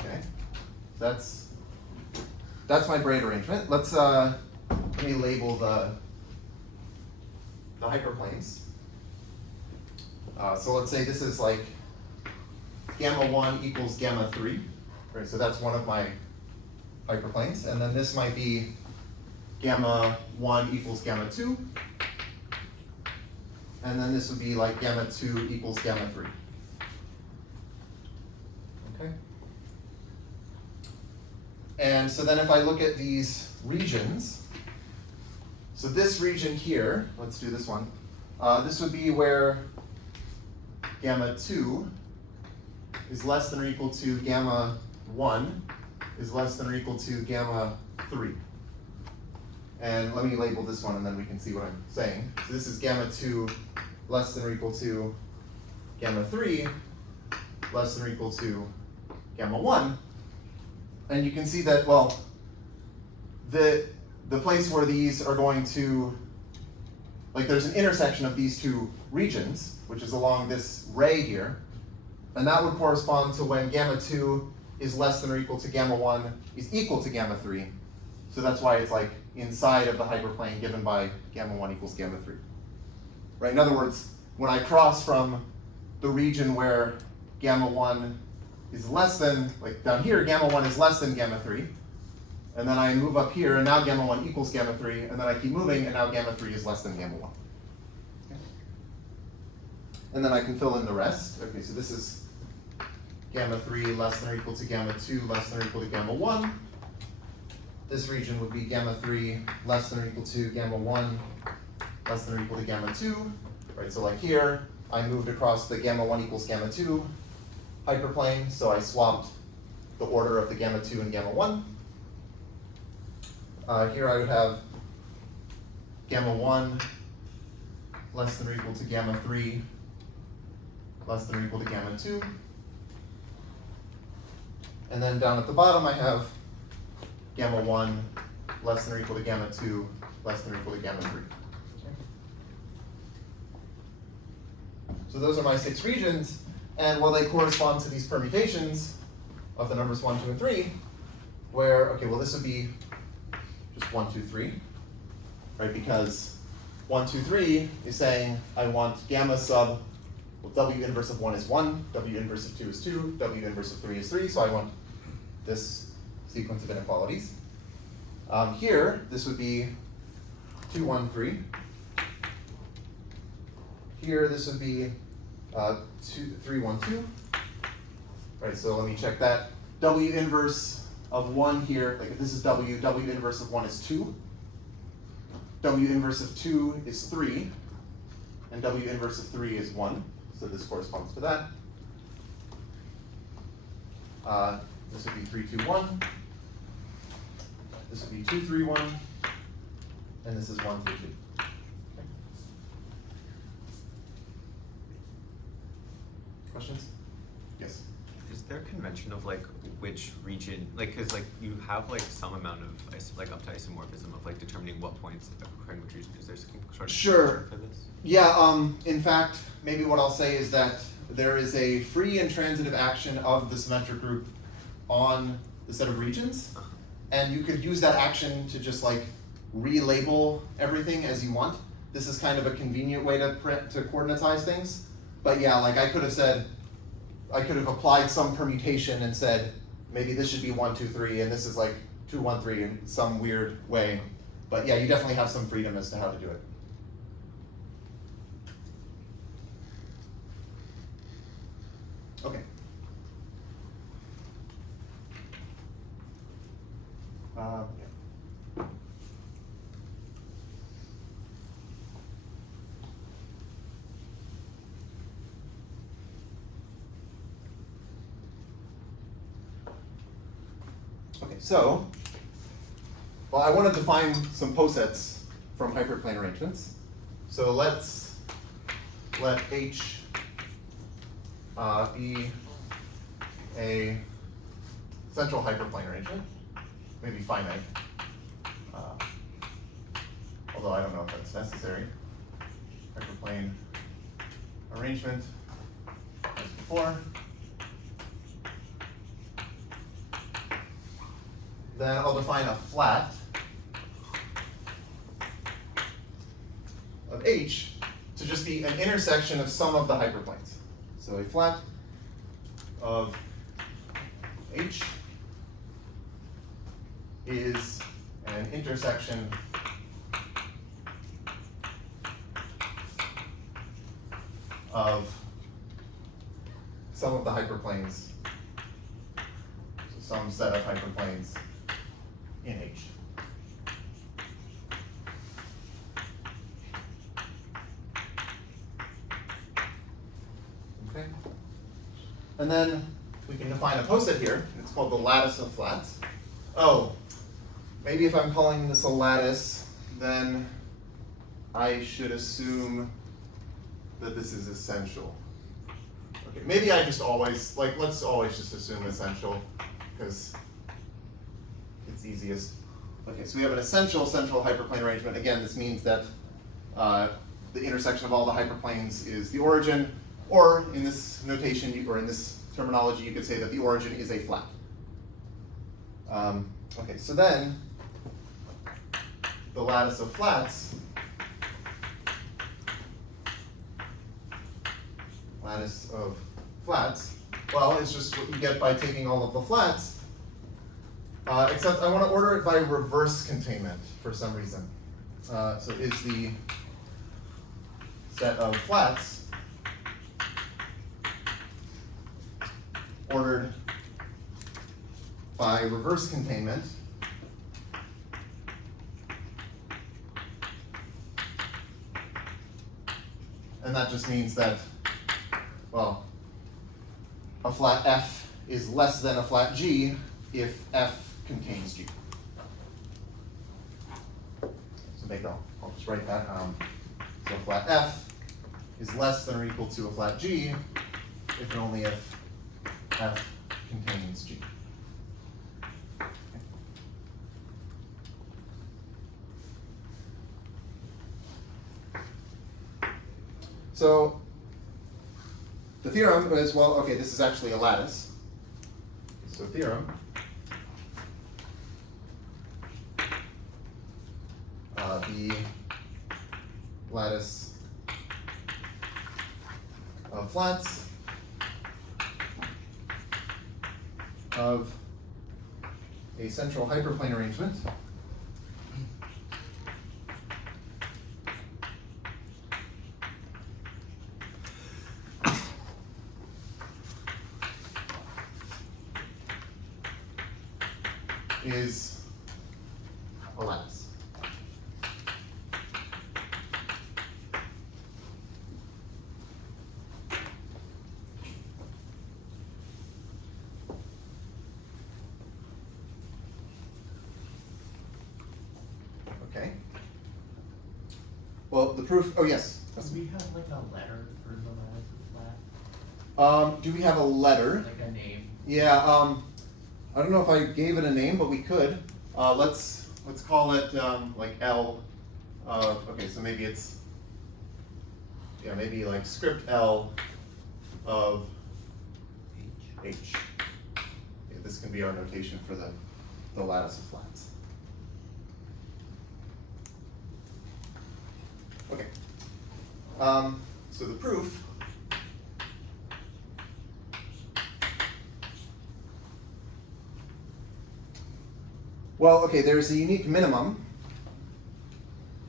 Okay, that's my braid arrangement. Let me label the hyperplanes. So let's say this is like gamma 1 equals gamma 3. Right, so that's one of my hyperplanes. And then this might be gamma 1 equals gamma 2. And then this would be like gamma 2 equals gamma 3. Okay. And so then if I look at these regions, so this region here, let's do this one. This would be where gamma 2 is less than or equal to gamma 1 is less than or equal to gamma 3. And let me label this one and then we can see what I'm saying. So this is gamma 2 less than or equal to gamma 3 less than or equal to gamma 1. And you can see that, well, the place where these are going to, like there's an intersection of these two regions, which is along this ray here, and that would correspond to when gamma 2 is less than or equal to gamma 1 is equal to gamma 3. So that's why it's like inside of the hyperplane given by gamma 1 equals gamma 3. Right? In other words, when I cross from the region where gamma 1 is less than, like down here, gamma 1 is less than gamma 3, and then I move up here, and now gamma 1 equals gamma 3, and then I keep moving, and now gamma 3 is less than gamma 1. Okay. And then I can fill in the rest. Okay, so this is gamma 3 less than or equal to gamma 2 less than or equal to gamma 1. This region would be gamma 3 less than or equal to gamma 1 less than or equal to gamma 2. Right, so like here, I moved across the gamma 1 equals gamma 2 hyperplane, so I swapped the order of the gamma 2 and gamma 1. Here I would have gamma 1 less than or equal to gamma 3 less than or equal to gamma 2. And then down at the bottom I have gamma 1 less than or equal to gamma 2 less than or equal to gamma 3. Okay. So those are my 6 regions, and well, they correspond to these permutations of the numbers 1, 2, and 3, where, okay, well this would be just 1, 2, 3, right? Because 1, 2, 3 is saying I want gamma sub, well, W inverse of 1 is 1, W inverse of 2 is 2, W inverse of 3 is 3, so I want this sequence of inequalities. Here, this would be 2, 1, 3. Here, this would be 3, 1, 2. Right, so let me check that. W inverse of 1 here, like if this is W, W inverse of 1 is 2. W inverse of 2 is 3. And W inverse of 3 is 1. So this corresponds to that. This would be 3, 2, 1. This would be 2, 3, 1. And this is 1, 3, 2. Okay. Questions? Yes. Is there a convention of like which region, like, cause like you have like some amount of like up to isomorphism of like determining what points occurring which region. Is there some sort of Sure. for this? Yeah, in fact, maybe what I'll say is that there is a free and transitive action of the symmetric group on the set of regions, and you could use that action to just like relabel everything as you want. This is kind of a convenient way to coordinatize things. But yeah, like I could have applied some permutation and said, maybe this should be 1, 2, 3, and this is like 2, 1, 3 in some weird way. But yeah, you definitely have some freedom as to how to do it. Okay. Okay, so, well, I want to define some posets from hyperplane arrangements. So let's let H be a central hyperplane arrangement, maybe finite. Although I don't know if that's necessary. Hyperplane arrangement as before. Then I'll define a flat of H to just be an intersection of some of the hyperplanes. So a flat of H is an intersection of some of the hyperplanes, so some set of hyperplanes in H. Okay. And then we can define a poset here. It's called the lattice of flats. Oh, maybe if I'm calling this a lattice, then I should assume that this is essential. Okay, maybe I just always, like, let's always just assume essential, because it's easiest. Okay, so we have an essential central hyperplane arrangement. Again, this means that the intersection of all the hyperplanes is the origin, or in this notation, or in this terminology, you could say that the origin is a flat. Okay, so then the lattice of flats, well, it's just what you get by taking all of the flats, except I want to order it by reverse containment for some reason. So is the set of flats ordered by reverse containment and that just means that, well, a flat F is less than a flat G if F contains G. So maybe I'll just write that. So a flat F is less than or equal to a flat G if and only if F contains G. So the theorem is, well, okay, this is actually a lattice. So theorem, the lattice of flats of a central hyperplane arrangement is a lattice. Okay. Well, the proof, oh yes. Do we have like a letter for the lattice of flat? Do we have a letter? Like a name? Yeah, I don't know if I gave it a name, but we could. Let's call it like L. Okay, so maybe it's, yeah, maybe like script L of H. Yeah, this can be our notation for the lattice of flats. Okay. So the proof well, okay, there's a unique minimum.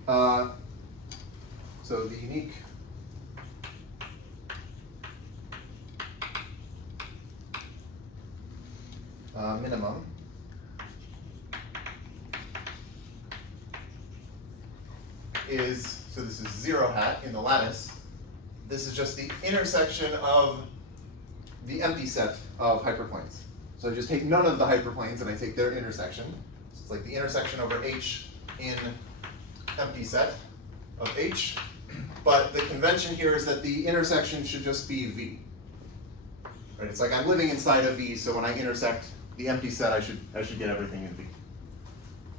So the unique minimum is, so this is 0 hat in the lattice. This is just the intersection of the empty set of hyperplanes. So I just take none of the hyperplanes and I take their intersection. So it's like the intersection over H in empty set of H. But the convention here is that the intersection should just be V. Right? It's like I'm living inside of V, so when I intersect the empty set, I should get everything in V.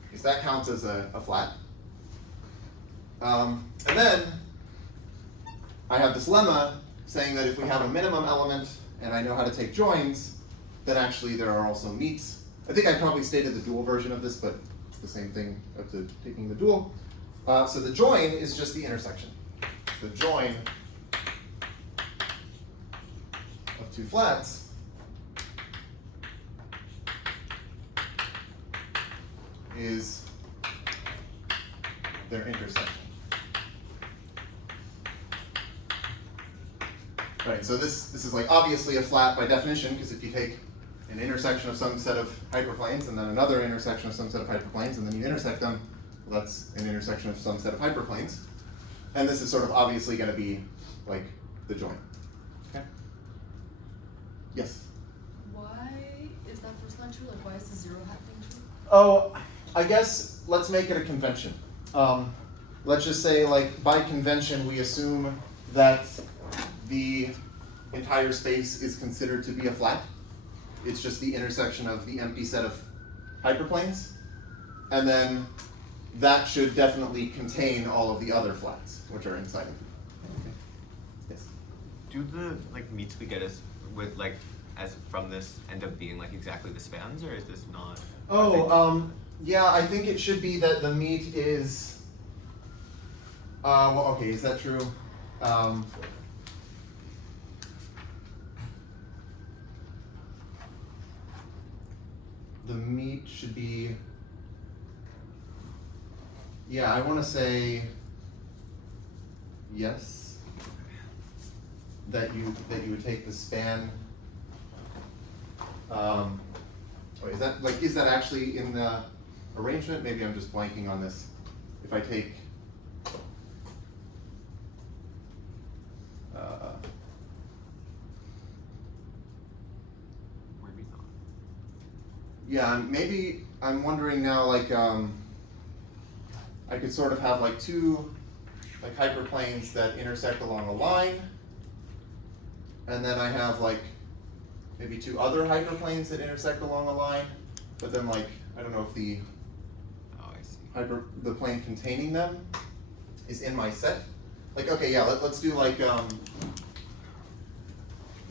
Because that counts as a flat. And then I have this lemma saying that if we have a minimum element and I know how to take joins, then actually there are also meets. I think I probably stated the dual version of this, but it's the same thing up to taking the dual. So the join is just the intersection. The join of two flats is their intersection. Right, so this is like obviously a flat by definition, because if you take an intersection of some set of hyperplanes and then another intersection of some set of hyperplanes and then you intersect them, well, that's an intersection of some set of hyperplanes. And this is sort of obviously going to be like the join. Okay? Yes? Why is that first line true? Like, why is the zero happening true? Oh, I guess let's make it a convention. Let's just say, like, by convention, we assume that the entire space is considered to be a flat. It's just the intersection of the empty set of hyperplanes. And then that should definitely contain all of the other flats, which are inside of it. Okay. Yes? Do the like meets we get as with like as from this end up being like exactly the spans, or is this not? Yeah, I think it should be that the meet is, well, okay, is that true? The meet should be, yeah, I want to say yes, that you would take the span. Wait, is that actually in the arrangement? Maybe I'm just blanking on this. If I take Maybe not. yeah, maybe I'm wondering now, like, I could sort of have like two like hyperplanes that intersect along a line, and then I have like maybe two other hyperplanes that intersect along a line, but then like I don't know if the Oh, I see. the plane containing them is in my set. Like, okay, yeah, let's do like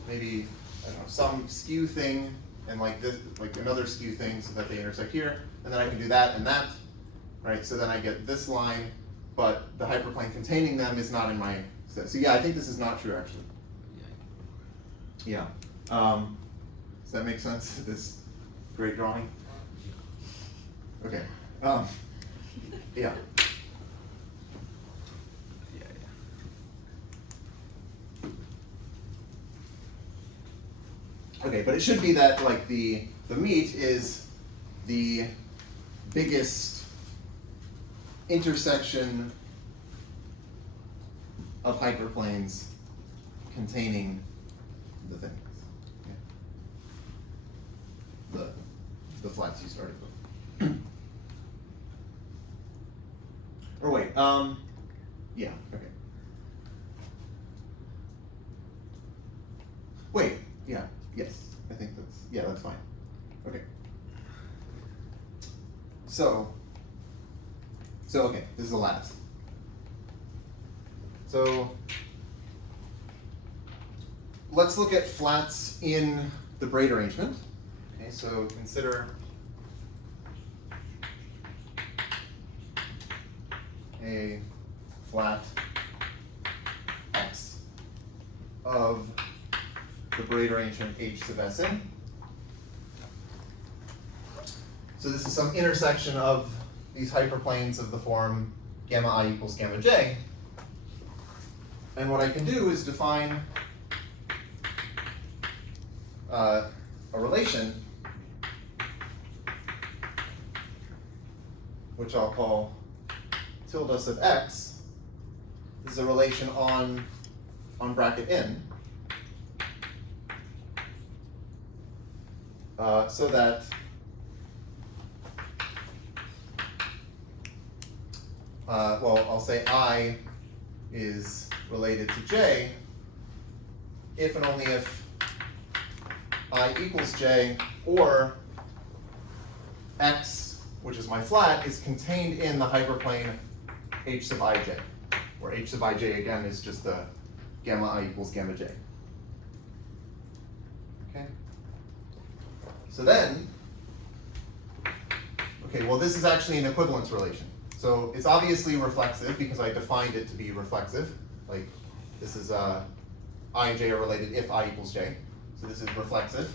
maybe I don't know, some skew thing and like this, like another skew thing, so that they intersect here, and then I can do that and that, right? So then I get this line, but the hyperplane containing them is not in my set. So yeah, I think this is not true actually. Yeah. Yeah. Does that make sense? This great drawing. Okay. Yeah. Yeah. Okay, but it should be that like the meet is the biggest intersection of hyperplanes containing the things. Okay. The flats you started with. Or wait, yeah, okay. Wait, yeah, yes, I think that's fine. Okay. So okay, this is the lattice. So let's look at flats in the braid arrangement. Okay, so consider a flat X of the braid arrangement H sub Sn. So this is some intersection of these hyperplanes of the form gamma I equals gamma J. And what I can do is define a relation which I'll call tilde sub x. This is a relation on bracket n. so that well, I'll say I is related to J if and only if I equals J, or X, which is my flat, is contained in the hyperplane H sub ij, where H sub ij again is just the gamma I equals gamma J. Okay? So then, okay, well this is actually an equivalence relation. So it's obviously reflexive because I defined it to be reflexive. Like this is I and J are related if I equals J. So this is reflexive.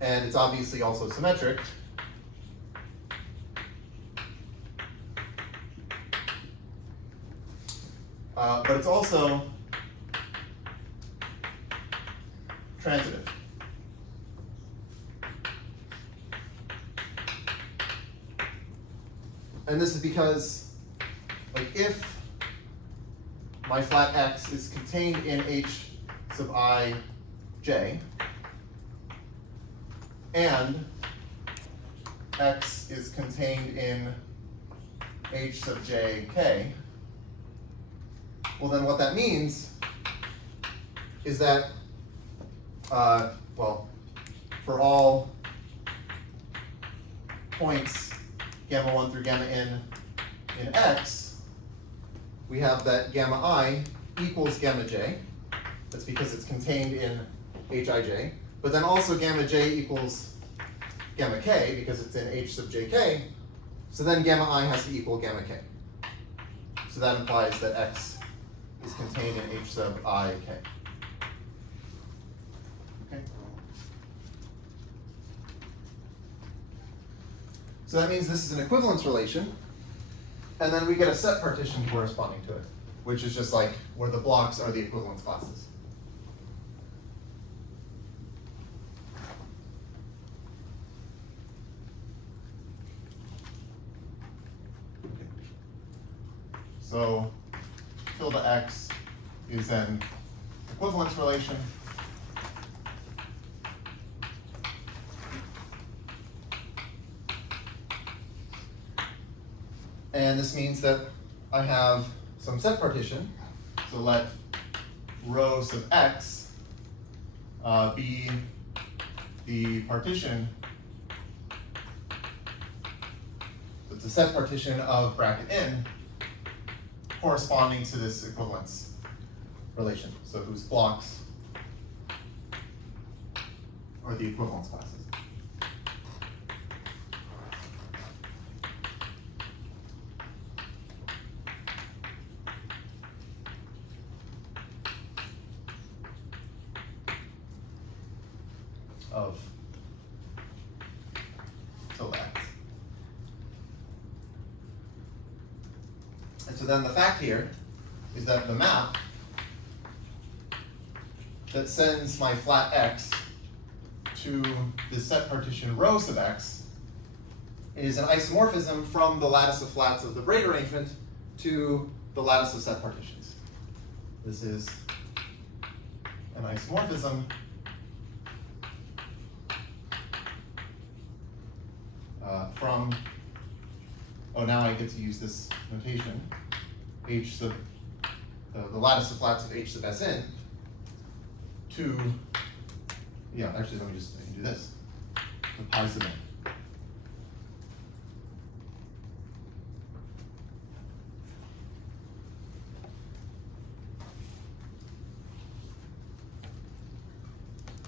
And it's obviously also symmetric. But it's also transitive. And this is because, like, if my flat X is contained in H sub I J, and X is contained in H sub J K, well then what that means is that, well, for all points gamma 1 through gamma n in X, we have that gamma I equals gamma J. That's because it's contained in Hij. But then also gamma J equals gamma K because it's in H sub JK. So then gamma I has to equal gamma K. So that implies that X is contained in H sub I K. Okay. So that means this is an equivalence relation, and then we get a set partition corresponding to it, which is just like where the blocks are the equivalence classes. Okay. So tilde x is an equivalence relation. And this means that I have some set partition. So let rho sub x be the partition, it's a set partition of bracket n corresponding to this equivalence relation. So whose blocks are the equivalence classes. Of tilde x. And so then the fact here is that the map that sends my flat x to the set partition rho sub x is an isomorphism from the lattice of flats of the braid arrangement to the lattice of set partitions. This is an isomorphism from, oh, now I get to use this notation, H sub, the lattice of flats of H sub Sn to, yeah, actually let me just, I can do this, to pi sub n.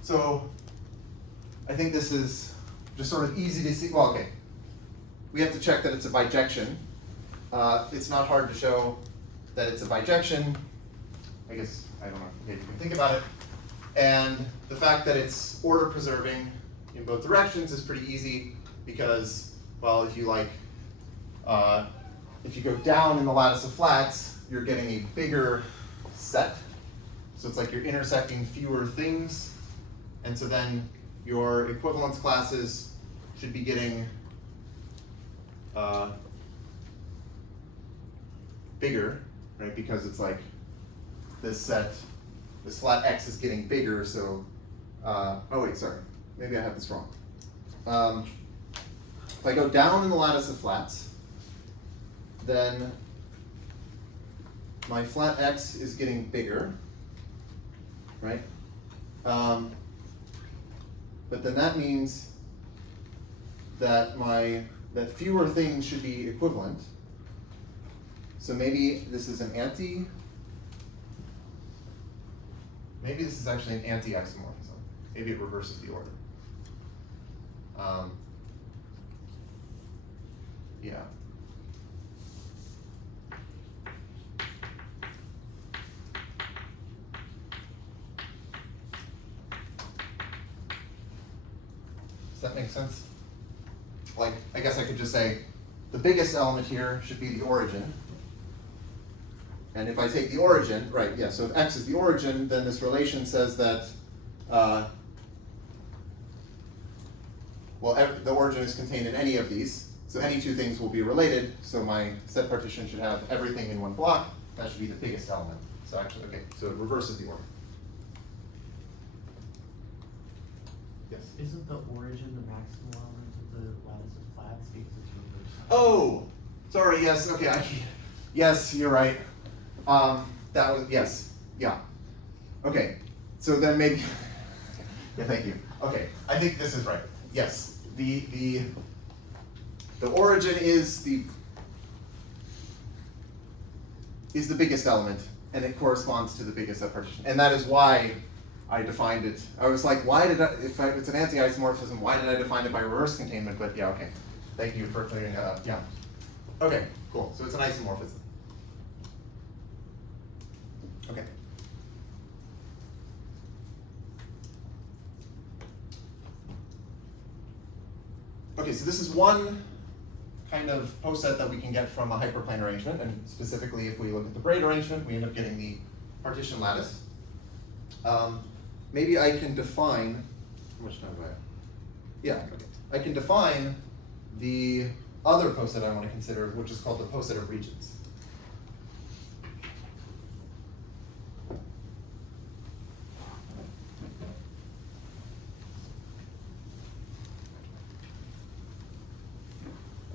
So I think this is just sort of easy to see. Well, okay, we have to check that it's a bijection. It's not hard to show that it's a bijection. I guess, I don't know, maybe you can think about it. And the fact that it's order preserving in both directions is pretty easy because, well, if you like, if you go down in the lattice of flats, you're getting a bigger set. So it's like you're intersecting fewer things. And so then your equivalence classes should be getting bigger, right? Because it's like this set this flat x is getting bigger, so, oh wait, sorry, maybe I have this wrong. If I go down in the lattice of flats, then my flat x is getting bigger, right? But then that means that that fewer things should be equivalent. So maybe this is maybe this is actually an anti-isomorphism. Maybe it reverses the order. Yeah. Does that make sense? Like, I guess I could just say the biggest element here should be the origin. And if I take the origin, right, yeah, so if x is the origin, then this relation says that, the origin is contained in any of these. So any two things will be related. So my set partition should have everything in one block. That should be the biggest element. So actually, okay, so it reverses the order. Yes? Isn't the origin the maximal element of the lattice of flats because it's reversed? Oh, sorry, yes, okay, yes, you're right. That was, yes, yeah. Okay, so then maybe, yeah, thank you. Okay, I think this is right. Yes, the origin is the biggest element, and it corresponds to the biggest subpartition. And that is why I defined it. I was like, why did if it's an anti-isomorphism, why did I define it by reverse containment? But yeah, okay. Thank you for clearing that up. Yeah. Okay, cool. So it's an isomorphism. Okay. Okay, so this is one kind of poset that we can get from a hyperplane arrangement, and specifically if we look at the braid arrangement, we end up getting the partition lattice. Maybe I can define, how much time do I have? Yeah, okay. I can define the other poset I want to consider, which is called the poset of regions.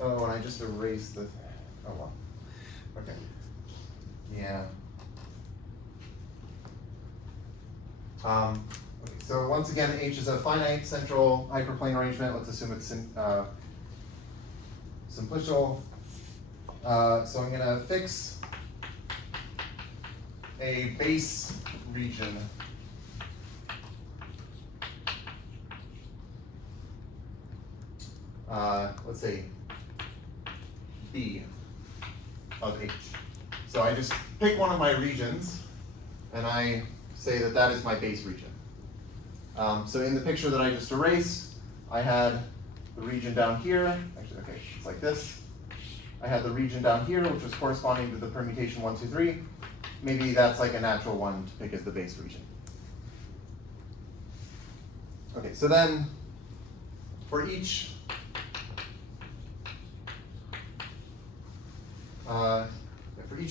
Oh, and I just erased the, oh well, okay, yeah. Okay, so once again, H is a finite central hyperplane arrangement. Let's assume it's simplicial. So I'm gonna fix a base region let's say B of H. So I just pick one of my regions and I say that that is my base region. So in the picture that I just erased, I had the region down here. Actually, okay, it's like this. I had the region down here, which was corresponding to the permutation 1, 2, 3. Maybe that's like a natural one to pick as the base region. Okay, so then for each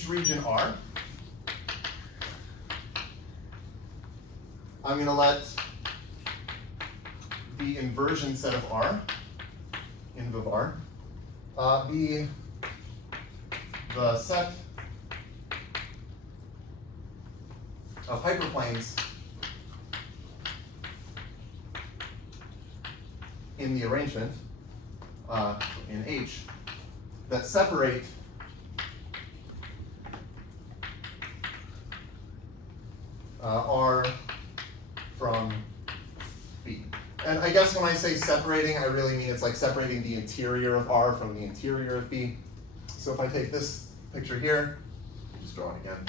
region R, I'm going to let the inversion set of R, inv of R, be the set of hyperplanes in the arrangement, in H, that separate R from B. And I guess when I say separating, I really mean it's like separating the interior of R from the interior of B. So if I take this picture here, just draw it again.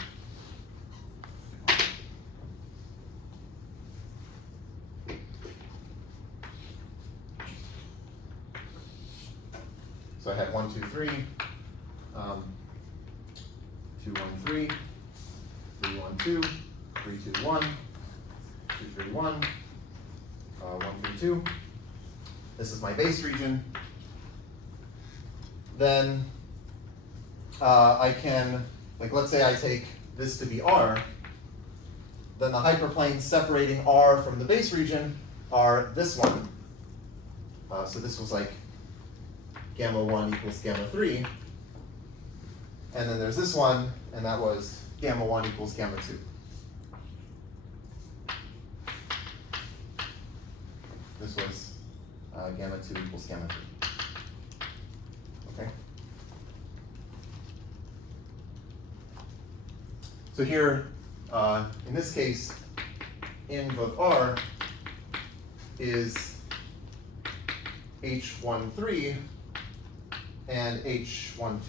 So I had 1, 2, 3, 2, 1, 3, 3, 1, 2, 3, 2, 1, 2, 3, 1, 1, 3, 2. This is my base region. Then I can, like, let's say I take this to be R, then the hyperplanes separating R from the base region are this one. So this was like gamma 1 equals gamma 3. And then there's this one, and that was gamma 1 equals gamma 2. This was gamma 2 equals gamma 3. Okay? So here, in this case, inv of R is H13 and H12.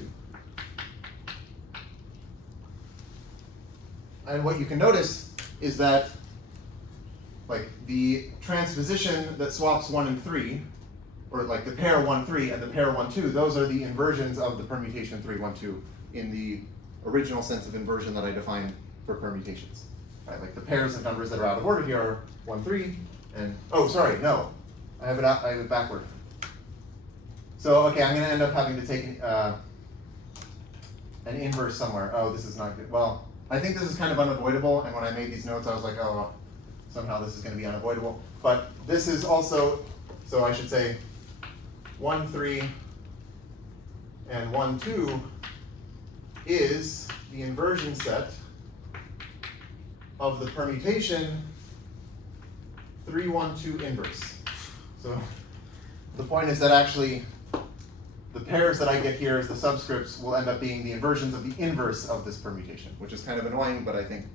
And what you can notice is that like the transposition that swaps 1 and 3, or like the pair 1, 3 and the pair 1, 2, those are the inversions of the permutation 3, 1, 2 in the original sense of inversion that I defined for permutations. Right, like the pairs of numbers that are out of order here are 1, 3, and, oh, sorry, no. I have it backward. So, okay, I'm going to end up having to take an inverse somewhere. Oh, this is not good. Well, I think this is kind of unavoidable, and when I made these notes, I was like, oh, somehow this is going to be unavoidable. But this is also, so I should say 1, 3, and 1, 2 is the inversion set of the permutation 3, 1, 2 inverse. So the point is that actually the pairs that I get here as the subscripts will end up being the inversions of the inverse of this permutation, which is kind of annoying, but I think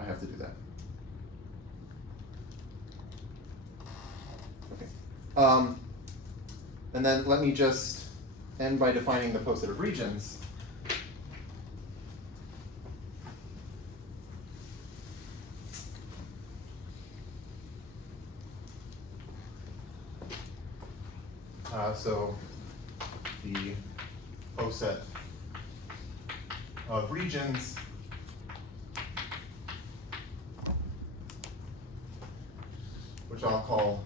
I have to do that. Okay. And then let me just end by defining the positive regions. So the poset of regions which I'll call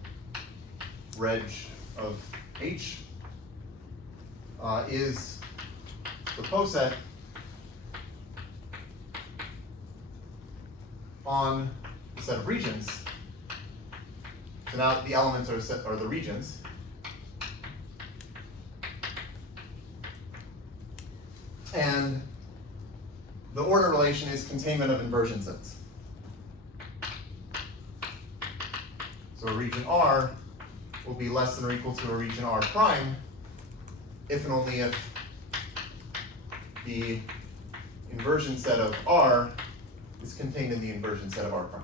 reg of H is the poset on the set of regions. So now the elements are the regions. And the order relation is containment of inversion sets. So a region R will be less than or equal to a region R prime if and only if the inversion set of R is contained in the inversion set of R prime.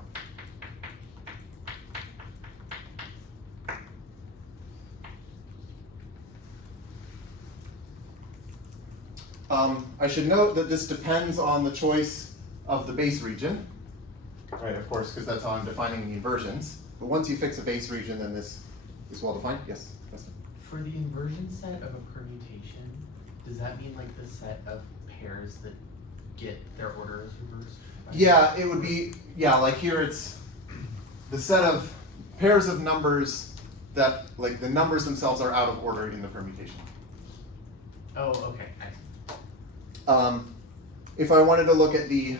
I should note that this depends on the choice of the base region, right, of course, because that's how I'm defining the inversions. But once you fix a base region, then this is well defined. Yes? Justin? For the inversion set of a permutation, does that mean like the set of pairs that get their orders reversed? Yeah, it would be, yeah, like here it's the set of pairs of numbers that, like the numbers themselves are out of order in the permutation. Oh, okay. I see. If I wanted to look at the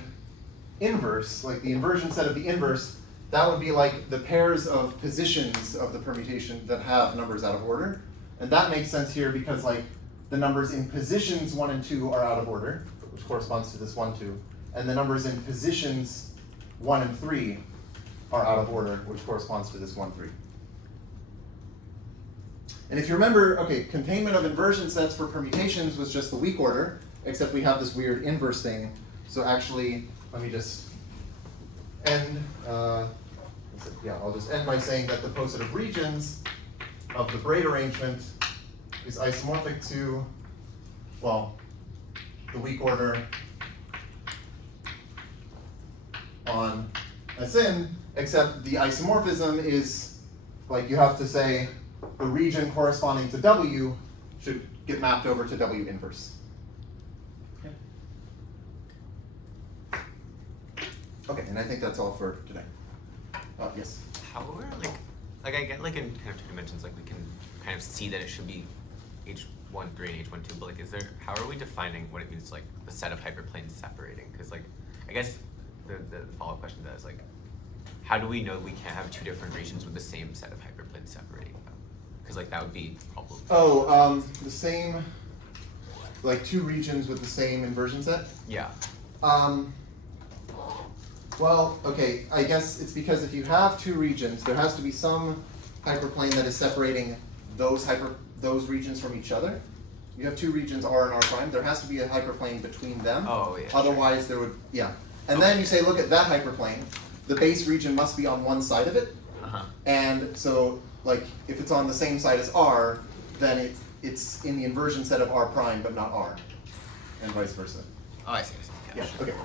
inverse, like the inversion set of the inverse, that would be like the pairs of positions of the permutation that have numbers out of order. And that makes sense here because like the numbers in positions 1 and 2 are out of order, which corresponds to this 1, 2. And the numbers in positions 1 and 3 are out of order, which corresponds to this 1, 3. And if you remember, okay, containment of inversion sets for permutations was just the weak order, except we have this weird inverse thing. So actually, let me just end, I'll just end by saying that the positive regions of the braid arrangement is isomorphic to, well, the weak order on Sn, except the isomorphism is, like you have to say, the region corresponding to W should get mapped over to W inverse. Okay, and I think that's all for today. Yes? How are like I get like in kind of two dimensions, like we can kind of see that it should be H13 and H12, but like how are we defining what it means like the set of hyperplanes separating? Because like I guess the follow-up question to that is like how do we know we can't have two different regions with the same set of hyperplanes separating them? Because like that would be probably. Oh, the same, like two regions with the same inversion set? Yeah. Well, okay, I guess it's because if you have two regions, there has to be some hyperplane that is separating those regions from each other. You have two regions R and R prime, there has to be a hyperplane between them. Oh, yeah. Otherwise there would, yeah. And then you say, look at that hyperplane, the base region must be on one side of it. Uh-huh. And so, like, if it's on the same side as R, then it's in the inversion set of R prime, but not R, and vice versa. Oh, I see. Yeah, Sure. okay.